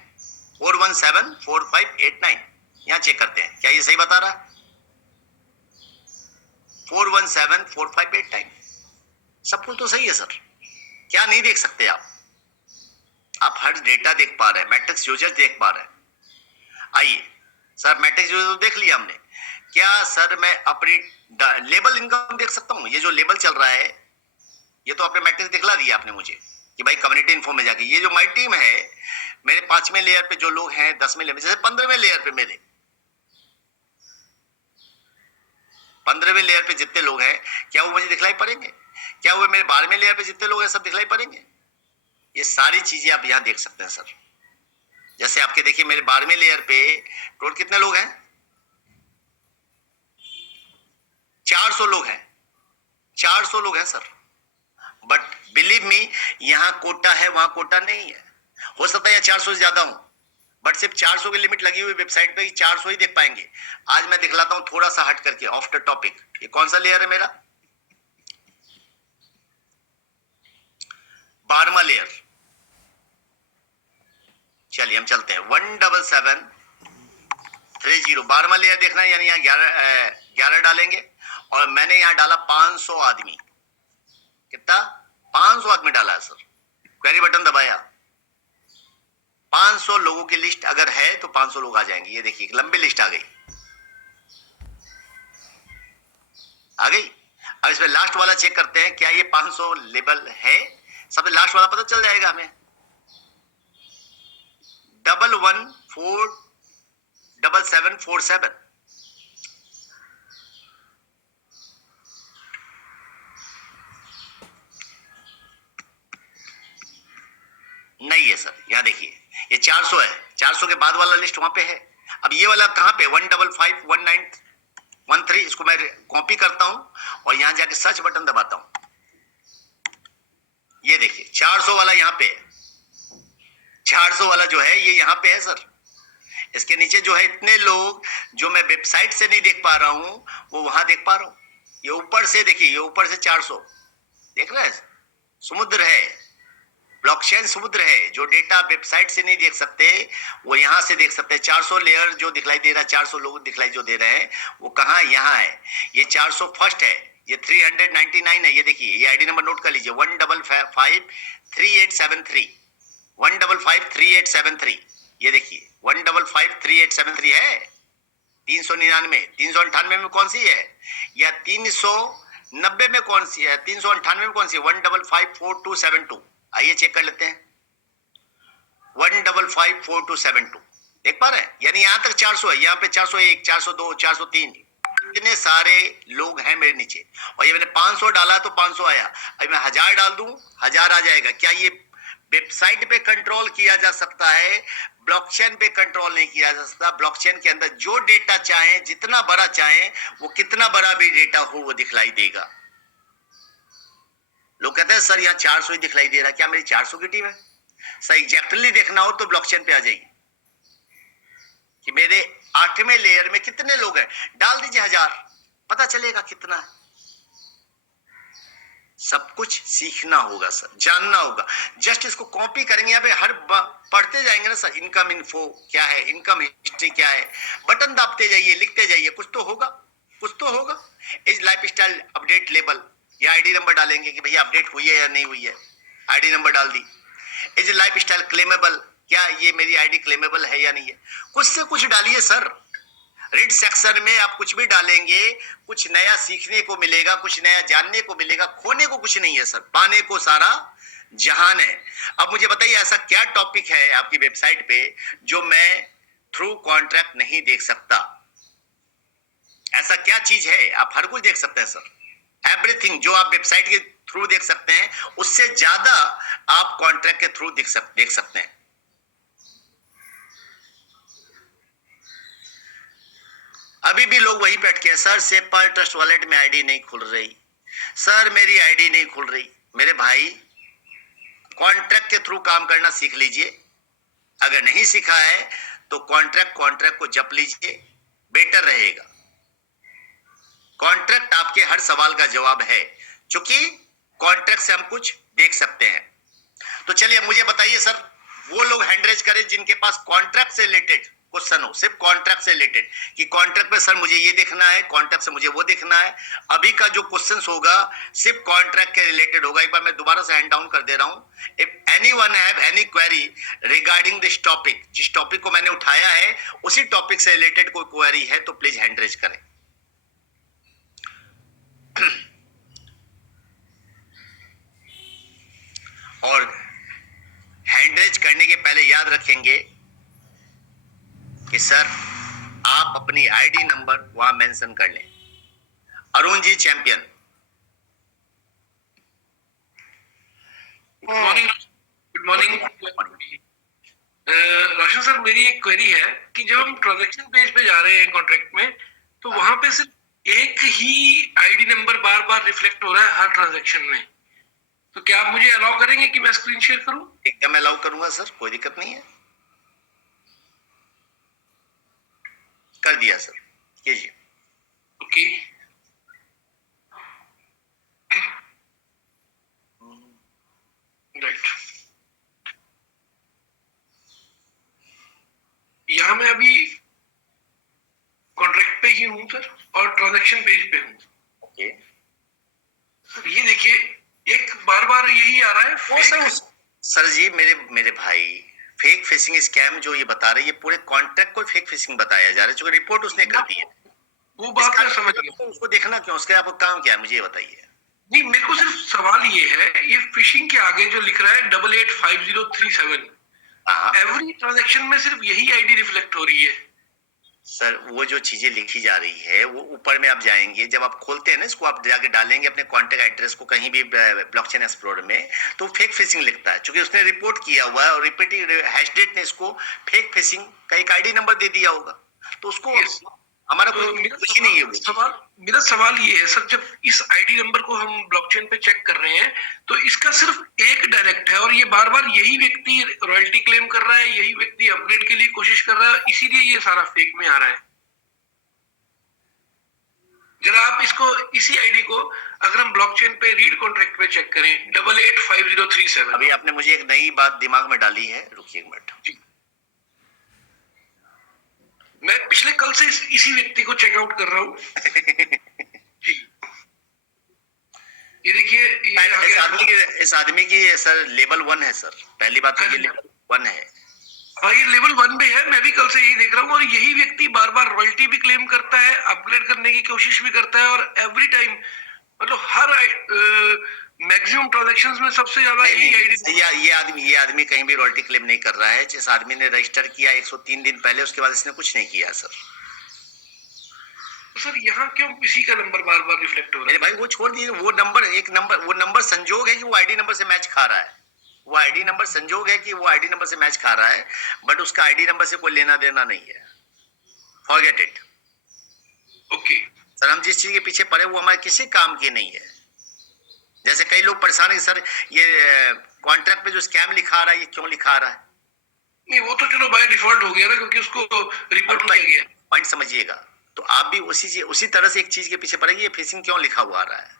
4174589। यहां चेक करते हैं क्या ये सही बता रहा है, 4174589। सब कुछ तो सही है सर, क्या नहीं देख सकते आप हर डेटा देख पा रहे हैं, मैट्रिक्स यूजर देख पा रहे हैं। आइए सर मैट्रिक्स यूजर तो देख लिया हमने, क्या सर मैं अपनी लेबल इनकम देख सकता हूं। ये जो लेबल चल रहा है ये तो आपने मैट्रिक्स दिखला दिया आपने मुझे कि भाई कम्युनिटी इन्फो में जाके ये जो माई टीम है, मेरे 5वें लेयर पे जो लोग हैं, 10वें लेयर पे, जैसे 15वें लेयर पे मेरे 15वें लेयर पे जितने लोग हैं क्या वो मुझे दिखलाई पड़ेंगे, क्या वो मेरे 12वें लेयर पे जितने लोग हैं सब दिखलाई पड़ेंगे। ये सारी चीजें आप यहां देख सकते हैं सर। जैसे आपके देखिए मेरे 12वें लेयर पे टोटल कितने लोग हैं, 400 लोग हैं, 400 लोग हैं सर। बट बिलीव मी यहां कोटा है वहां कोटा नहीं है। हो सकता है यहाँ 400 से ज्यादा हूं, बट सिर्फ 400 की लिमिट लगी हुई वेबसाइट पे, 400 ही देख पाएंगे। आज मैं दिखलाता हूं थोड़ा सा हट करके ऑफ द टॉपिक। ये कौन सा लेयर है मेरा, 12वां लेयर। चलिए हम चलते हैं 17730, 12वां लेयर देखना है, यानी यहाँ 11 डालेंगे। और मैंने यहां डाला 500 आदमी, कितना 500 आदमी डाला है सर। क्वेरी बटन दबाया, 500 लोगों की लिस्ट अगर है तो 500 लोग आ जाएंगे। ये देखिए लंबी लिस्ट आ गई, आ गई। अब इसमें लास्ट वाला चेक करते हैं क्या ये 500 लेबल है। सबसे लास्ट वाला पता चल जाएगा हमें, 11474747। नहीं है सर, यहां देखिए ये 400 है, 400 के बाद वाला लिस्ट वहां पे है। अब ये वाला कहां पे, 1551913। इसको मैं कॉपी करता हूं और यहां जाके सर्च बटन दबाता हूं। ये देखिए 400 वाला यहां पे है, 400 वाला जो है ये यहां पे है सर। इसके नीचे जो है इतने लोग जो मैं वेबसाइट से नहीं देख पा रहा हूं वो वहां देख पा रहा हूं। ये ऊपर से देखिए, ये ऊपर से 400 देख रहे हैं, समुद्र है, ब्लॉकचेन समुद्र है। जो डेटा वेबसाइट से नहीं देख सकते वो यहां से देख सकते हैं। 400 लेयर जो दिखलाई दे रहा है, 400 लोग दिखलाई जो दे रहे हैं वो कहां, यहां है। ये 400 फर्स्ट है, ये 399 है। ये देखिए ये आईडी नंबर नोट कर लीजिए, 1553873, 1553873। ये देखिए 1553873 है। 399 398 में कौन सी है, या 390 में कौन सी है, 398 में कौन सी है, 1554272। आइए चेक कर लेते हैं, 1554272 देख पा रहे हैं। यानी यहां तक 400 है, यहाँ पे 401 402 403 इतने सारे लोग हैं मेरे नीचे। और ये मैंने 500 डाला तो 500 आया। अभी मैं 1000 डाल दूं 1000 आ जाएगा। क्या ये वेबसाइट पे कंट्रोल किया जा सकता है, ब्लॉकचेन पे कंट्रोल नहीं किया जा सकता। ब्लॉकचेन के अंदर जो डेटा चाहे, जितना बड़ा चाहे, वो कितना बड़ा भी डेटा हो वो दिखलाई देगा। लोग कहते हैं सर यहाँ 400 ही दिखलाई दे रहा है, क्या मेरी 400 की टीम है? सर एग्जैक्टली देखना हो तो ब्लॉकचेन पे आ जाइए कि मेरे 8वें लेयर में कितने लोग हैं, डाल दीजिए 1000, पता चलेगा कितना है। सब कुछ सीखना होगा सर, जानना होगा। जस्ट इसको कॉपी करेंगे, यहाँ पे हर पढ़ते जाएंगे ना सर, इनकम इन्फो क्या है, इनकम हिस्ट्री क्या है, बटन दाबते जाइए, लिखते जाइए, कुछ तो होगा, कुछ तो होगा। इस लाइफस्टाइल अपडेट लेबल, या आईडी नंबर डालेंगे कि भैया अपडेट हुई है या नहीं हुई है, आईडी नंबर डाल दी। इज लाइफस्टाइल क्लेमेबल, क्या ये मेरी आईडी क्लेमेबल है या नहीं है, कुछ से कुछ डालिए सर। रीड सेक्शन में आप कुछ भी डालेंगे, कुछ नया सीखने को मिलेगा, कुछ नया जानने को मिलेगा, खोने को कुछ नहीं है सर, पाने को सारा जहान है। अब मुझे बताइए ऐसा क्या टॉपिक है आपकी वेबसाइट पे जो मैं थ्रू कॉन्ट्रैक्ट नहीं देख सकता? ऐसा क्या चीज है? आप हर कुछ देख सकते हैं सर, एवरीथिंग जो आप वेबसाइट के थ्रू देख सकते हैं उससे ज्यादा आप कॉन्ट्रैक्ट के थ्रू देख सकते हैं। अभी भी लोग वही बैठ के सर सेपल ट्रस्ट वॉलेट में आईडी नहीं खुल रही, सर मेरी आईडी नहीं खुल रही। मेरे भाई कॉन्ट्रैक्ट के थ्रू काम करना सीख लीजिए, अगर नहीं सीखा है तो कॉन्ट्रैक्ट को जप लीजिए, बेटर रहेगा। कॉन्ट्रैक्ट आपके हर सवाल का जवाब है, क्योंकि कॉन्ट्रैक्ट से हम कुछ देख सकते हैं। तो चलिए मुझे बताइए सर, वो लोग हैंड रेज करें जिनके पास कॉन्ट्रैक्ट से रिलेटेड क्वेश्चन हो, सिर्फ कॉन्ट्रैक्ट से रिलेटेड, कि कॉन्ट्रैक्ट पे सर मुझे ये देखना है, कॉन्ट्रैक्ट से मुझे वो देखना है। अभी का जो क्वेश्चंस होगा सिर्फ कॉन्ट्रैक्ट के रिलेटेड होगा। एक बार मैं दोबारा से हैंड डाउन कर दे रहा हूं। If anyone have any query regarding this topic, जिस टॉपिक को मैंने उठाया है उसी टॉपिक से रिलेटेड कोई क्वेरी है तो प्लीज हैंड रेज करें। और हैंड रेज करने के पहले याद रखेंगे कि सर आप अपनी आईडी नंबर वहां मेंशन कर लें। Arun ji champion, good morning. Good morning Roshan sir, मेरी एक क्वेरी है कि जब हम ट्रांजैक्शन पेज पे जा रहे हैं कॉन्ट्रैक्ट में, तो वहां पे सिर्फ एक ही आईडी नंबर बार बार रिफ्लेक्ट हो रहा है हर ट्रांजैक्शन में, तो क्या आप मुझे अलाउ करेंगे कि मैं स्क्रीन शेयर करूं? एकदम अलाउ करूंगा सर, कोई दिक्कत नहीं है। कर दिया सर, कीजिए। Okay, right. यहाँ मैं अभी कॉन्ट्रैक्ट पे ही हूँ सर, और ट्रांजैक्शन पेज पे हूँ। ओके ये देखिए, एक बार बार यही आ रहा है वो सर जी मेरे भाई, फेक फिशिंग स्कैम जो ये बता रहे हैं, ये पूरे कॉन्ट्रैक्ट को फेक फिशिंग बताया जा रहा है, जो रिपोर्ट उसने कर दी है। वो बात मैं समझ गया। तो उसको देखना क्यों, उसका आपका काम क्या है मुझे ये बताइए। नहीं, मेरे को सिर्फ सवाल ये है, ये फिशिंग के आगे जो लिख रहा है 885037, एवरी ट्रांजैक्शन में सिर्फ यही आईडी रिफ्लेक्ट हो रही है। सर वो जो चीजें लिखी जा रही है वो ऊपर में आप जाएंगे, जब आप खोलते हैं ना इसको, आप जाके डालेंगे अपने कॉन्टैक्ट एड्रेस को कहीं भी ब्लॉकचेन एक्सप्लोरर में, तो फेक फिशिंग लिखता है, क्योंकि उसने रिपोर्ट किया हुआ है और रिपीटिंग हैशडेट ने इसको फेक फिशिंग का एक आईडी नंबर दे दिया होगा, तो उसको हमारा तो कोई कुछ नहीं है। मेरा सवाल ये है सर, जब इस आईडी नंबर को हम ब्लॉकचेन पे चेक कर रहे हैं तो इसका सिर्फ एक डायरेक्ट है, और ये बार बार यही व्यक्ति रॉयल्टी क्लेम कर रहा है, यही व्यक्ति अपग्रेड के लिए कोशिश कर रहा है, इसीलिए ये सारा फेक में आ रहा है। जरा आप इसको, इसी आईडी को अगर हम ब्लॉकचेन पे रीड कॉन्ट्रैक्ट पे चेक करें 885037, अभी आपने मुझे एक नई बात दिमाग में डाली है, रुकिए एक मिनट। मैं पिछले कल से इसी व्यक्ति को चेकआउट कर रहा हूँ जी। ये देखिए, इस आदमी की सर लेवल 1 है सर, पहली बात तो ये लेवल 1 है। हाँ, ये लेवल 1 पे है, मैं भी कल से यही देख रहा हूँ, और यही व्यक्ति बार बार रॉयल्टी भी क्लेम करता है, अपग्रेड करने की कोशिश भी करता है, और एवरी टाइम मतलब हर मैक्सिमम ट्रांजैक्शंस में सबसे ज्यादा यही आईडी। ये आदमी कहीं भी रॉयल्टी क्लेम नहीं कर रहा है। जिस आदमी ने रजिस्टर किया 103 दिन पहले, उसके बाद इसने कुछ नहीं किया सर। तो सर यहाँ क्यों इसी का नंबर बार बार रिफ्लेक्ट हो रहा है? भाई वो छोड़ दीजिए, वो नंबर संजोग है कि वो आईडी नंबर से मैच खा रहा है, वो आईडी नंबर संजोग है कि वो आईडी नंबर से मैच खा रहा है, बट उसका आईडी नंबर से कोई लेना देना नहीं है। Forget it. ओके सर, हम जिस चीज के पीछे पड़े वो हमारे किसी काम की नहीं है। जैसे कई लोग परेशान है सर ये कॉन्ट्रैक्ट पे जो स्कैम लिखा आ रहा है ये क्यों लिखा आ रहा है? नहीं, वो तो चलो बाय डिफॉल्ट हो गया ना, क्योंकि उसको रिपोर्ट किया गया। पॉइंट समझिएगा, तो आप भी उसी तरह से एक चीज के पीछे पड़ेगी, ये फिशिंग क्यों लिखा हुआ आ रहा है?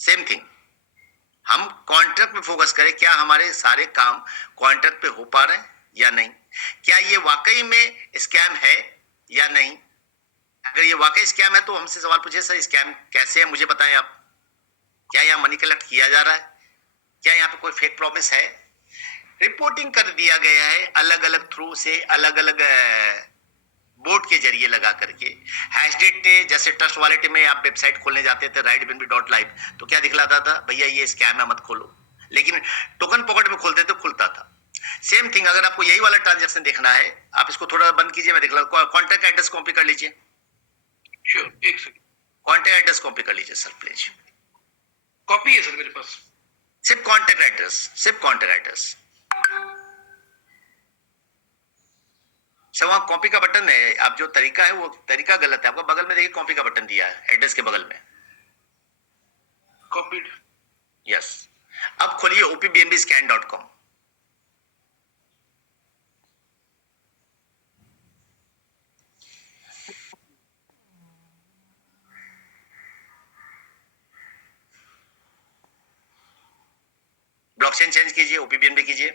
सेम थिंग, हम कॉन्ट्रैक्ट पे फोकस करें, क्या हमारे सारे काम कॉन्ट्रैक्ट पे हो पा रहे हैं या नहीं, क्या ये वाकई में स्कैम है या नहीं। अगर ये वाकई स्कैम है तो हमसे सवाल पूछे, सर स्कैम कैसे है मुझे बताएं आप, क्या यहाँ मनी कलेक्ट किया जा रहा है, क्या यहाँ पे कोई फेक प्रॉमिस है। रिपोर्टिंग कर दिया गया है अलग अलग थ्रू से, अलग अलग बोर्ड के जरिए लगा करके। हैशडेट जैसे ट्रस्ट वॉलेट में आप वेबसाइट खोलने जाते थे rightbnb.live, तो क्या दिखलाता था, भैया ये स्कैम है मत खोलो, लेकिन टोकन पॉकेट में खोलते तो खुलता था। सेम थिंग, अगर आपको यही वाला ट्रांजैक्शन देखना है, आप इसको थोड़ा बंद कीजिए, मैं दिखला, कॉन्टैक्ट एड्रेस कॉपी कर लीजिए। श्योर, एक सेकंड, कॉन्टैक्ट एड्रेस कॉपी कर लीजिए सर प्लीज। कॉपी है सर मेरे पास। सिर्फ कॉन्टैक्ट एड्रेस, सिर्फ कॉन्टैक्ट एड्रेस। सर वहां कॉपी का बटन है, आप जो तरीका है वो तरीका गलत है, आपको बगल में देखिए कॉपी का बटन दिया है एड्रेस के बगल में। कॉपीड। यस, अब खोलिए opbnbscan.com। ब्लॉकचेन चेंज कीजिए, ओपीबीएनबी कीजिए।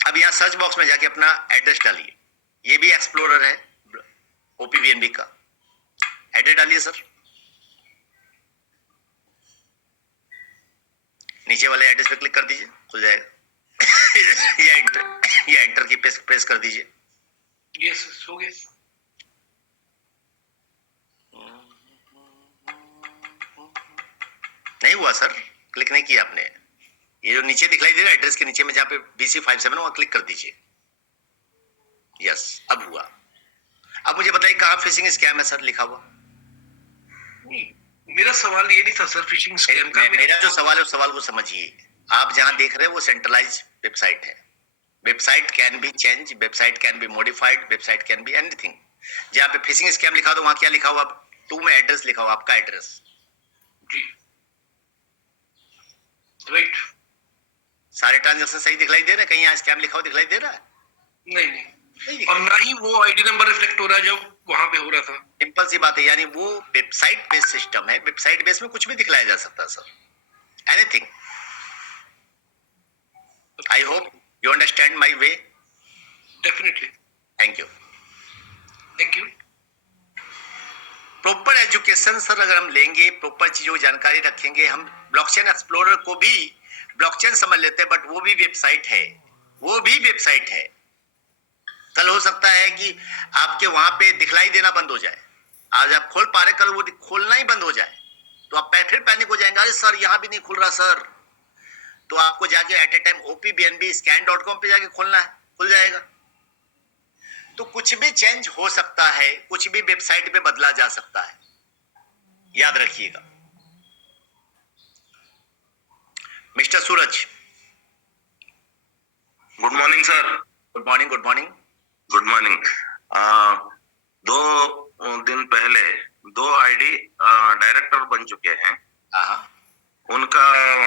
अब यहां सर्च बॉक्स में जाके अपना एड्रेस डालिए, ये भी एक्सप्लोरर है ओपीबीएनबी का, एड्रेस डालिए सर। नीचे वाले एड्रेस पे क्लिक कर दीजिए, खुल जाएगा। या एंटर की प्रेस कर दीजिए। यस, हो गया। नहीं हुआ सर, क्लिक नहीं किया आपने। ये जो नीचे दिखाई दे रहा है एड्रेस के नीचे में जहां पे BC57 वहां क्लिक कर दीजिए। यस, अब हुआ। अब मुझे बताइए कहां फिशिंग स्कैम है सर लिखा हुआ? मेरा सवाल ये नहीं था सर फिशिंग स्कैम का। मेरा जो सवाल है उस सवाल को समझिए। आप जहां देख रहे हैं वो सेंट्रलाइज वेबसाइट है। Website can be change, website can be modified, website can be anything. जहां पे फिशिंग स्कैम लिखा हो वहां क्या लिखा हुआ? टू में एड्रेस लिखा हुआ, आपका एड्रेस। जी, राइट। सारे ट्रांजेक्शन सही दिखलाई दे रहे हैं? कहीं यहाँ स्कैम लिखा हुआ दिखलाई दे रहा है? नहीं नहीं, और ना ही वो आईडी नंबर रिफ्लेक्ट हो रहा है जब वहां पे हो रहा था। सिंपल सी बात है, यानी वो वेबसाइट बेस्ड सिस्टम है, वेबसाइट बेस में कुछ भी दिखलाया जा सकता है sir, anything. I hope you understand my way. Definitely. Thank you. Thank you. Proper education sir अगर हम लेंगे, प्रॉपर चीजों की जानकारी रखेंगे, हम ब्लॉकचेन एक्सप्लोरर को भी ब्लॉकचेन समझ लेते हैं, बट वो भी वेबसाइट है, वो भी वेबसाइट है। कल हो सकता है कि आपके वहां पे दिखलाई देना बंद हो जाए, आज आप खोल पा रहे, कल वो खोलना ही बंद हो जाए, तो आप फिर पैनिक हो जाएंगे, अरे सर यहाँ भी नहीं खुल रहा सर। तो आपको जाके एट ए टाइम opbnbscan.com पे जाके खोलना है, खुल जाएगा। तो कुछ भी चेंज हो सकता है, कुछ भी वेबसाइट पे बदला जा सकता है, याद रखिएगा। Mister Suraj. Good morning sir. Good morning, good morning. Good morning. 2 दिन पहले 2 आईडी डायरेक्टर बन चुके हैं। हाँ, उनका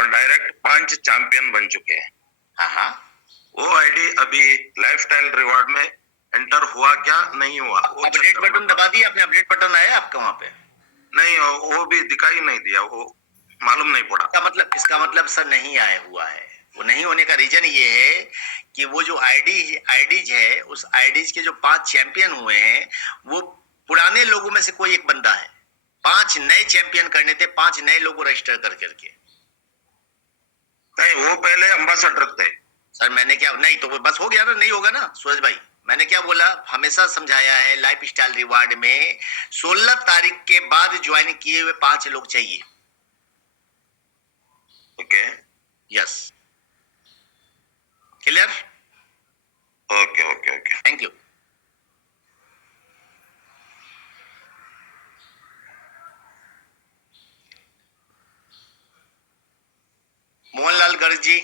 डायरेक्ट 5 चैंपियन बन चुके हैं। हाँ, वो आईडी अभी लाइफस्टाइल रिवॉर्ड में एंटर हुआ क्या नहीं हुआ? अपडेट बटन दबा दिया आपने? अपडेट बटन आया आपका वहां पे? नहीं, वो भी दिखाई नहीं दिया, वो मालूम नहीं पड़ा। इसका मतलब सर नहीं आया हुआ है। वो नहीं होने का रीजन ये है कि वो जो आईडीज है, उस आईडीज के जो 5 चैंपियन हुए हैं वो पुराने लोगों में से कोई एक बंदा है। 5 नए चैंपियन करने थे, 5 नए लोगों रजिस्टर करके। नहीं, वो पहले एम्बेसडर थे सर। मैंने क्या, नहीं तो बस हो गया ना, नहीं होगा ना सूरज भाई। मैंने क्या बोला, हमेशा समझाया है, लाइफ स्टाइल रिवार्ड में 16 तारीख के बाद ज्वाइन किए हुए 5 लोग चाहिए। Okay, yes, clear? Okay okay okay, thank you. Mohanlal Garg ji,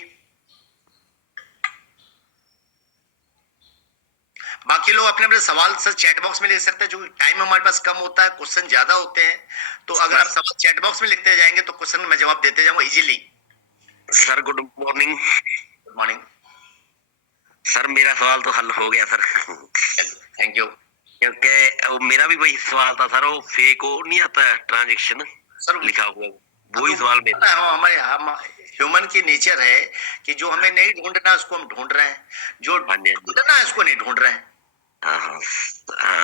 लोग अपने अपने सवाल सर चैट बॉक्स में लिख सकते हैं, जो टाइम हमारे पास कम होता है, क्वेश्चन ज्यादा होते हैं, तो अगर आप सवाल चैट बॉक्स में लिखते जाएंगे तो क्वेश्चन में जवाब देते जाऊंगा easily. Sir good morning. Good morning sir मेरा सवाल तो हल हो गया सर। Thank you. क्योंकि वो मेरा भी वही सवाल था सर, वो फेक हो नहीं आता ट्रांजेक्शन सर लिखा हुआ, वही सवाल मेरा। हमारे ह्यूमन की नेचर है कि जो हमें नहीं ढूंढना उसको हम ढूंढ रहे हैं, जो ढूंढना है उसको नहीं ढूंढ रहे हैं। हाँ,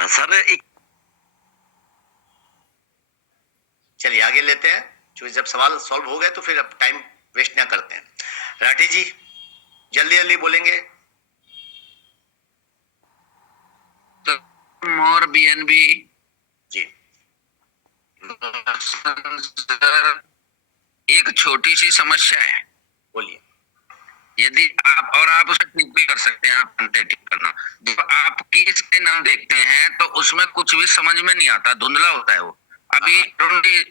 सर एक चलिए आगे लेते हैं, क्योंकि जब सवाल सॉल्व हो गए तो फिर अब टाइम वेस्ट ना करते हैं। राठी जी जल्दी जल्दी बोलेंगे। मोर बीएनबी जी एक छोटी सी समस्या है, बोलिए। यदि आप उसे ठीक भी कर सकते हैं, आप अंते ठीक करना। जब आप की स्क्रीन हम देखते हैं तो उसमें कुछ भी समझ में नहीं आता, धुंधला होता है वो। अभी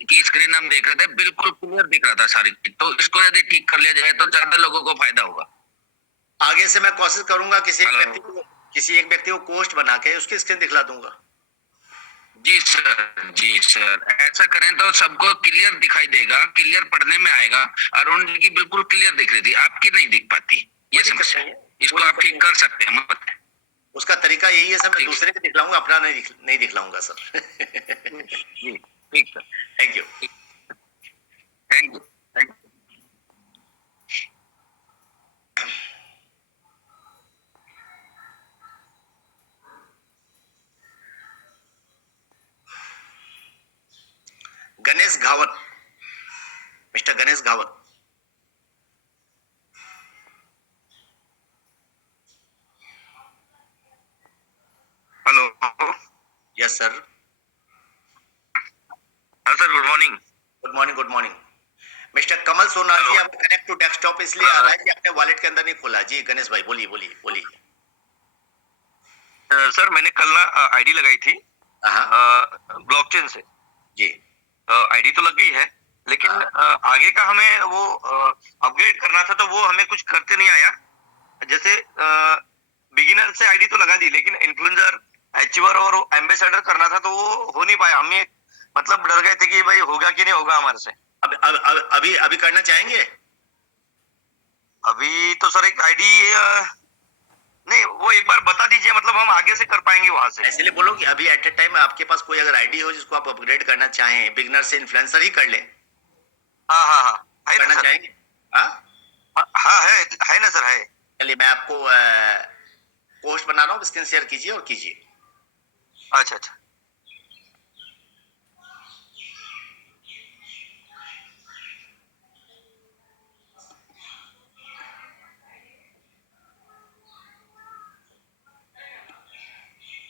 की स्क्रीन हम देख रहे थे, बिल्कुल क्लियर दिख रहा था सारी चीज। तो इसको यदि ठीक कर लिया जाए तो ज्यादा लोगों को फायदा होगा। आगे से मैं कोशिश करूंगा किसी एक व्यक्ति को कोस्ट बना के उसकी स्क्रीन दिखला दूंगा। जी सर ऐसा करें तो सबको क्लियर दिखाई देगा, क्लियर पढ़ने में आएगा। अरुण जी की बिल्कुल क्लियर दिख रही थी, आपकी नहीं दिख पाती, ये समस्या है। इसको आप ठीक कर सकते हैं। उसका तरीका यही है सर, मैं दूसरे को दिखलाऊंगा, अपना नहीं दिखलाऊंगा सर। जी ठीक sir, thank you. Thank you. Ganesh Ghawat, mister Ganesh Ghawat. Hello. Yes sir. हाँ sir good morning. Good morning good morning. Mister Kamal Sonal ji, आपको कनेक्ट टू डेस्कटॉप इसलिए आ रहा है कि आपने वॉलेट के अंदर नहीं खोला। जी गणेश भाई बोलिए बोलिए बोलिए। सर मैंने कल ना आईडी लगाई थी ब्लॉकचेन से। जी आईडी तो लग गई है, लेकिन आगे का हमें वो अपग्रेड करना था, तो वो हमें कुछ करते नहीं आया। जैसे बिगिनर से आईडी तो लगा दी, लेकिन इन्फ्लुएंसर, अचीवर और एम्बेसडर करना था तो वो हो नहीं पाया। हमें मतलब डर गए थे कि भाई होगा कि नहीं होगा हमारे से। अभी करना चाहेंगे? अभी तो सर एक आईडी नहीं, वो एक बार बता दीजिए, मतलब हम आगे से कर पाएंगे वहां से। इसलिए बोलो कि अभी एट ए टाइम आपके पास कोई अगर आईडी हो जिसको आप अपग्रेड करना चाहें, बिगिनर से इन्फ्लुएंसर ही कर ले। हाँ करना चाहेंगे? हाँ है ना सर, है। चलिए मैं आपको पोस्ट बना रहा हूँ, स्क्रीन शेयर कीजिए और कीजिए। अच्छा।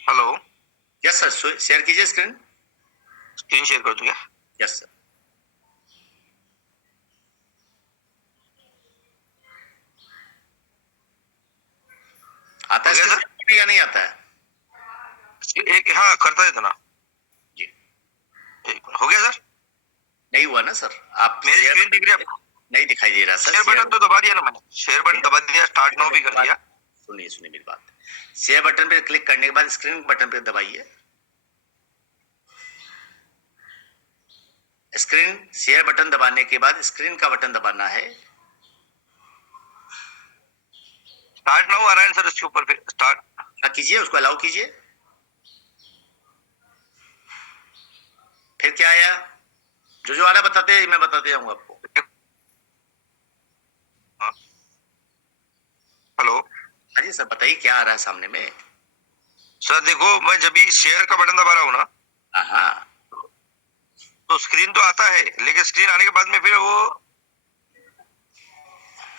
हेलो। यस सर, शेयर कीजिए स्क्रीन शेयर कर दूं क्या? Yes sir. आता है सर या नहीं आता है? एक हाँ करता है ना जी। हो गया सर? नहीं हुआ ना सर, आप मेरी स्क्रीन दिख रही है आपको? नहीं दिखाई दे रहा सर। शेयर बटन तो दबा दिया ना मैंने, शेयर बटन दबा दिया, स्टार्ट नाउ भी कर दिया। सुनिए मेरी बात। शेयर बटन पे क्लिक करने के बाद स्क्रीन बटन पे दबाइए। स्क्रीन शेयर बटन दबाने के बाद स्क्रीन का बटन दबाना है। स्टार्ट नाउ आ रहा है सर, इसके ऊपर पे स्टार्ट कीजिए, उसको अलाउ कीजिए। फिर क्या आया? जो आ रहा बताते, मैं बताते जाऊंगा आपको। हेलो। हाँ जी सर बताइए क्या आ रहा है सामने में? सर देखो, मैं जब भी शेयर का बटन दबा रहा हूँ ना, हाँ तो स्क्रीन तो आता है, लेकिन स्क्रीन आने के बाद में फिर वो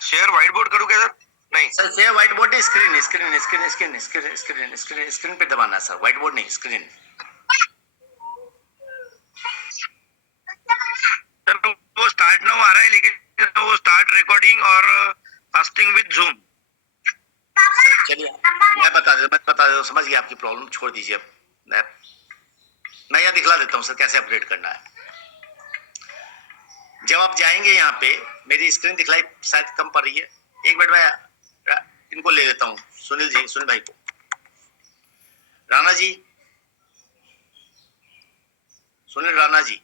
शेयर व्हाइट बोर्ड करूँ क्या सर? नहीं सर, शेयर व्हाइट बोर्ड नहीं, स्क्रीन पे दबाना सर, व्हाइट बोर्ड नहीं, स्क्रीन। सर वो स्टार्ट नाउ आ रहा है, लेकिन वो स्टार्ट रिकॉर्डिंग और फास्टिंग विद जूम। चलिए मैं बता देता हूँ, समझ गया आपकी प्रॉब्लम, छोड़ दीजिए। मैं यहाँ दिखला देता हूँ सर कैसे अपग्रेड करना है। जब आप जाएंगे यहाँ पे, मेरी स्क्रीन दिखलाई शायद कम पड़ रही है, एक मिनट में इनको ले लेता हूँ, सुनील भाई को। राणा जी, सुनील राणा जी,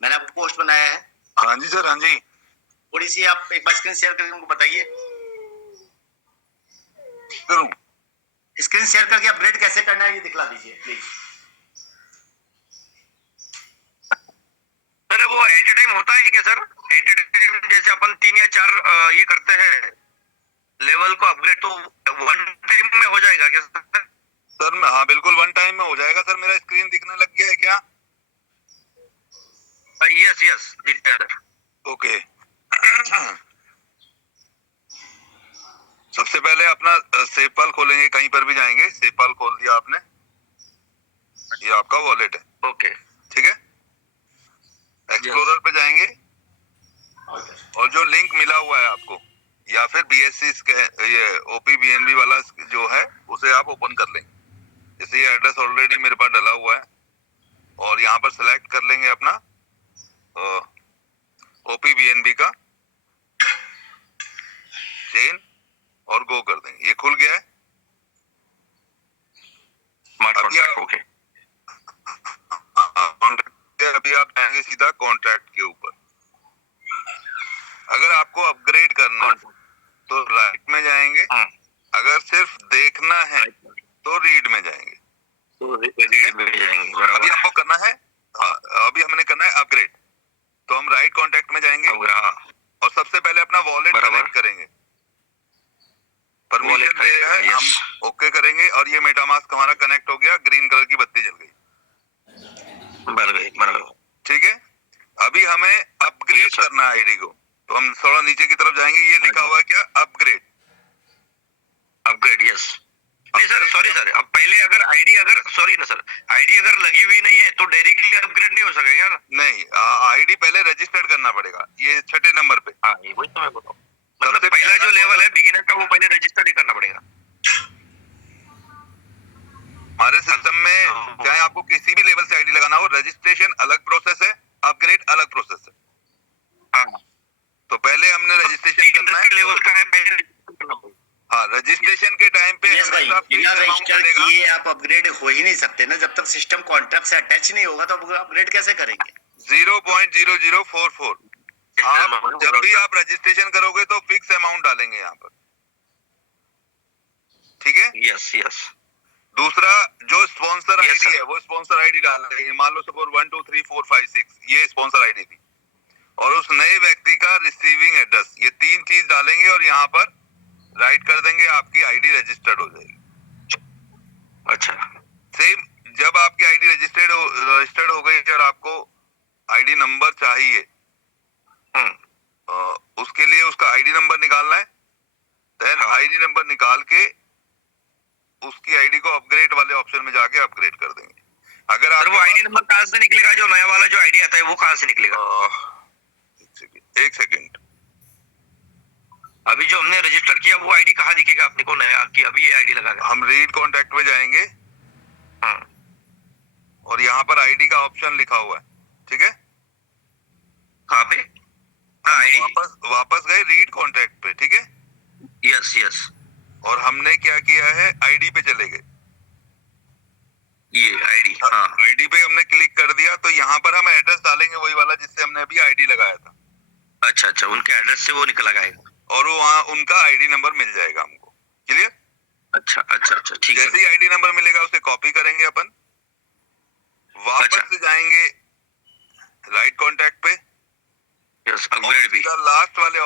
मैंने आपको पोस्ट बनाया है, हाँ जी सर, हाँ जी। थोड़ी सी आप एक बार स्क्रीन शेयर करके उनको बताइए। करूँ? स्क्रीन शेयर करके अपग्रेड कैसे करना है ये दिखला दीजिए प्लीज। सर वो एट ए टाइम होता है क्या सर? एट ए टाइम जैसे अपन 3 या 4 ये करते हैं लेवल को अपग्रेड, तो वन टाइम में हो जाएगा क्या सर? सर हाँ बिल्कुल वन टाइम में हो जाएगा सर। मेरा स्क्रीन दिखने लग गया है क्या? Yes yes sir. ओके। सबसे पहले अपना सेवपाल खोलेंगे, कहीं पर भी जाएंगे, सेवपाल खोल दिया आपने, ये आपका वॉलेट है। ओके ठीक है, एक्सप्लोरर पे जाएंगे और जो लिंक मिला हुआ है आपको, या फिर BSC ये OPBNB वाला जो है उसे आप ओपन कर लेंगे। जैसे ये एड्रेस ऑलरेडी मेरे पास डला हुआ है और यहाँ पर सिलेक्ट कर लेंगे अपना OPBNB का चेन और गो कर देंगे। ये खुल गया है। स्मार्ट अभी कॉन्ट्रैक्ट। ओके अभी आप जाएंगे सीधा कॉन्ट्रैक्ट के ऊपर। अगर आपको अपग्रेड करना है तो राइट में जाएंगे, अगर सिर्फ देखना है तो रीड में जाएंगे। अभी हमको करना है, अभी हमने करना है अपग्रेड, तो हम राइट कॉन्टैक्ट में जाएंगे और सबसे पहले अपना वॉलेट कनेक्ट करेंगे। परमिशन दे रहा है, हम ओके करेंगे और ये मेटामास्क हमारा कनेक्ट हो गया, ग्रीन कलर की बत्ती जल गई। बन गई। ठीक है, अभी हमें अपग्रेड करना है आईडी को, तो हम थोड़ा नीचे की तरफ जाएंगे। ये लिखा हुआ है क्या? अपग्रेड। Upgrade yes. नहीं सर, सॉरी सर, अब पहले अगर आईडी सॉरी ना सर, आईडी अगर लगी हुई नहीं है तो डायरेक्टली अपग्रेड नहीं हो सकेगा ना? नहीं, आईडी पहले रजिस्टर्ड करना पड़ेगा, ये 6ठे नंबर पे। हाँ वही तो मैं बोल रहा हूँ, मतलब पहला जो लेवल है बिगिनर का वो पहले रजिस्टर ही करना पड़ेगा। हमारे सिस्टम में चाहे आपको किसी भी लेवल से आईडी लगाना हो, रजिस्ट्रेशन अलग प्रोसेस है, अपग्रेड अलग प्रोसेस है। हाँ तो पहले हमने रजिस्ट्रेशन करना है लेवल का है, पहले रजिस्टर करना पड़ेगा। हाँ, रजिस्ट्रेशन के टाइम पे यस भाई, बिना रजिस्टर किए आप अपग्रेड हो ही नहीं सकते ना। जब तक सिस्टम कॉन्ट्रैक्ट से अटैच नहीं होगा तो अपग्रेड कैसे करेंगे? 0.0044। आप जब भी आप रजिस्ट्रेशन करोगे तो फिक्स अमाउंट डालेंगे यहाँ पर। ठीक है, यस यस। दूसरा जो स्पॉन्सर Yes, आईडी sir. है वो स्पॉन्सर आईडी डालेंगे। मान लो सपोज 1 2 3 4 5 6 ये स्पॉन्सर आईडी थी, और उस नए व्यक्ति का रिसीविंग एड्रेस, ये 3 चीज डालेंगे और यहाँ पर राइट कर देंगे, आपकी आईडी रजिस्टर्ड हो जाएगी। अच्छा, सेम जब आपकी आईडी रजिस्टर्ड हो गई और आपको आईडी नंबर चाहिए, उसके लिए उसका आईडी नंबर निकालना है। देन आईडी नंबर निकाल के उसकी आईडी को अपग्रेड वाले ऑप्शन में जाके अपग्रेड कर देंगे। अगर आप वो आईडी नंबर कहाँ से निकलेगा? जो नया वाला जो आईडी आता है वो कहाँ से निकलेगा? एक सेकेंड, अभी जो हमने रजिस्टर किया वो आईडी कहाँ दिखेगा अपने को नया कि अभी ये आईडी लगा हम रीड कॉन्टैक्ट में जाएंगे और यहाँ पर आईडी का ऑप्शन लिखा हुआ है। ठीक है, कहाँ पे? आईडी वापस गए रीड कॉन्टैक्ट पे। ठीक है, यस यस। और हमने क्या किया है, आईडी पे चले गए। ये आईडी, हाँ आईडी पे हमने क्लिक कर दिया तो यहाँ पर हम एड्रेस डालेंगे वही वाला जिससे हमने अभी आईडी लगाया था। अच्छा अच्छा, उनके एड्रेस से वो निकल आएगा और वो वहाँ उनका आईडी नंबर मिल जाएगा हमको। क्लियर? अच्छा अच्छा अच्छा, ठीक है। जैसे ही आईडी नंबर मिलेगा उसे कॉपी करेंगे अपन, वापस से जाएंगे राइट कॉन्टैक्ट पे, यस, अपग्रेड भी लास्ट वाले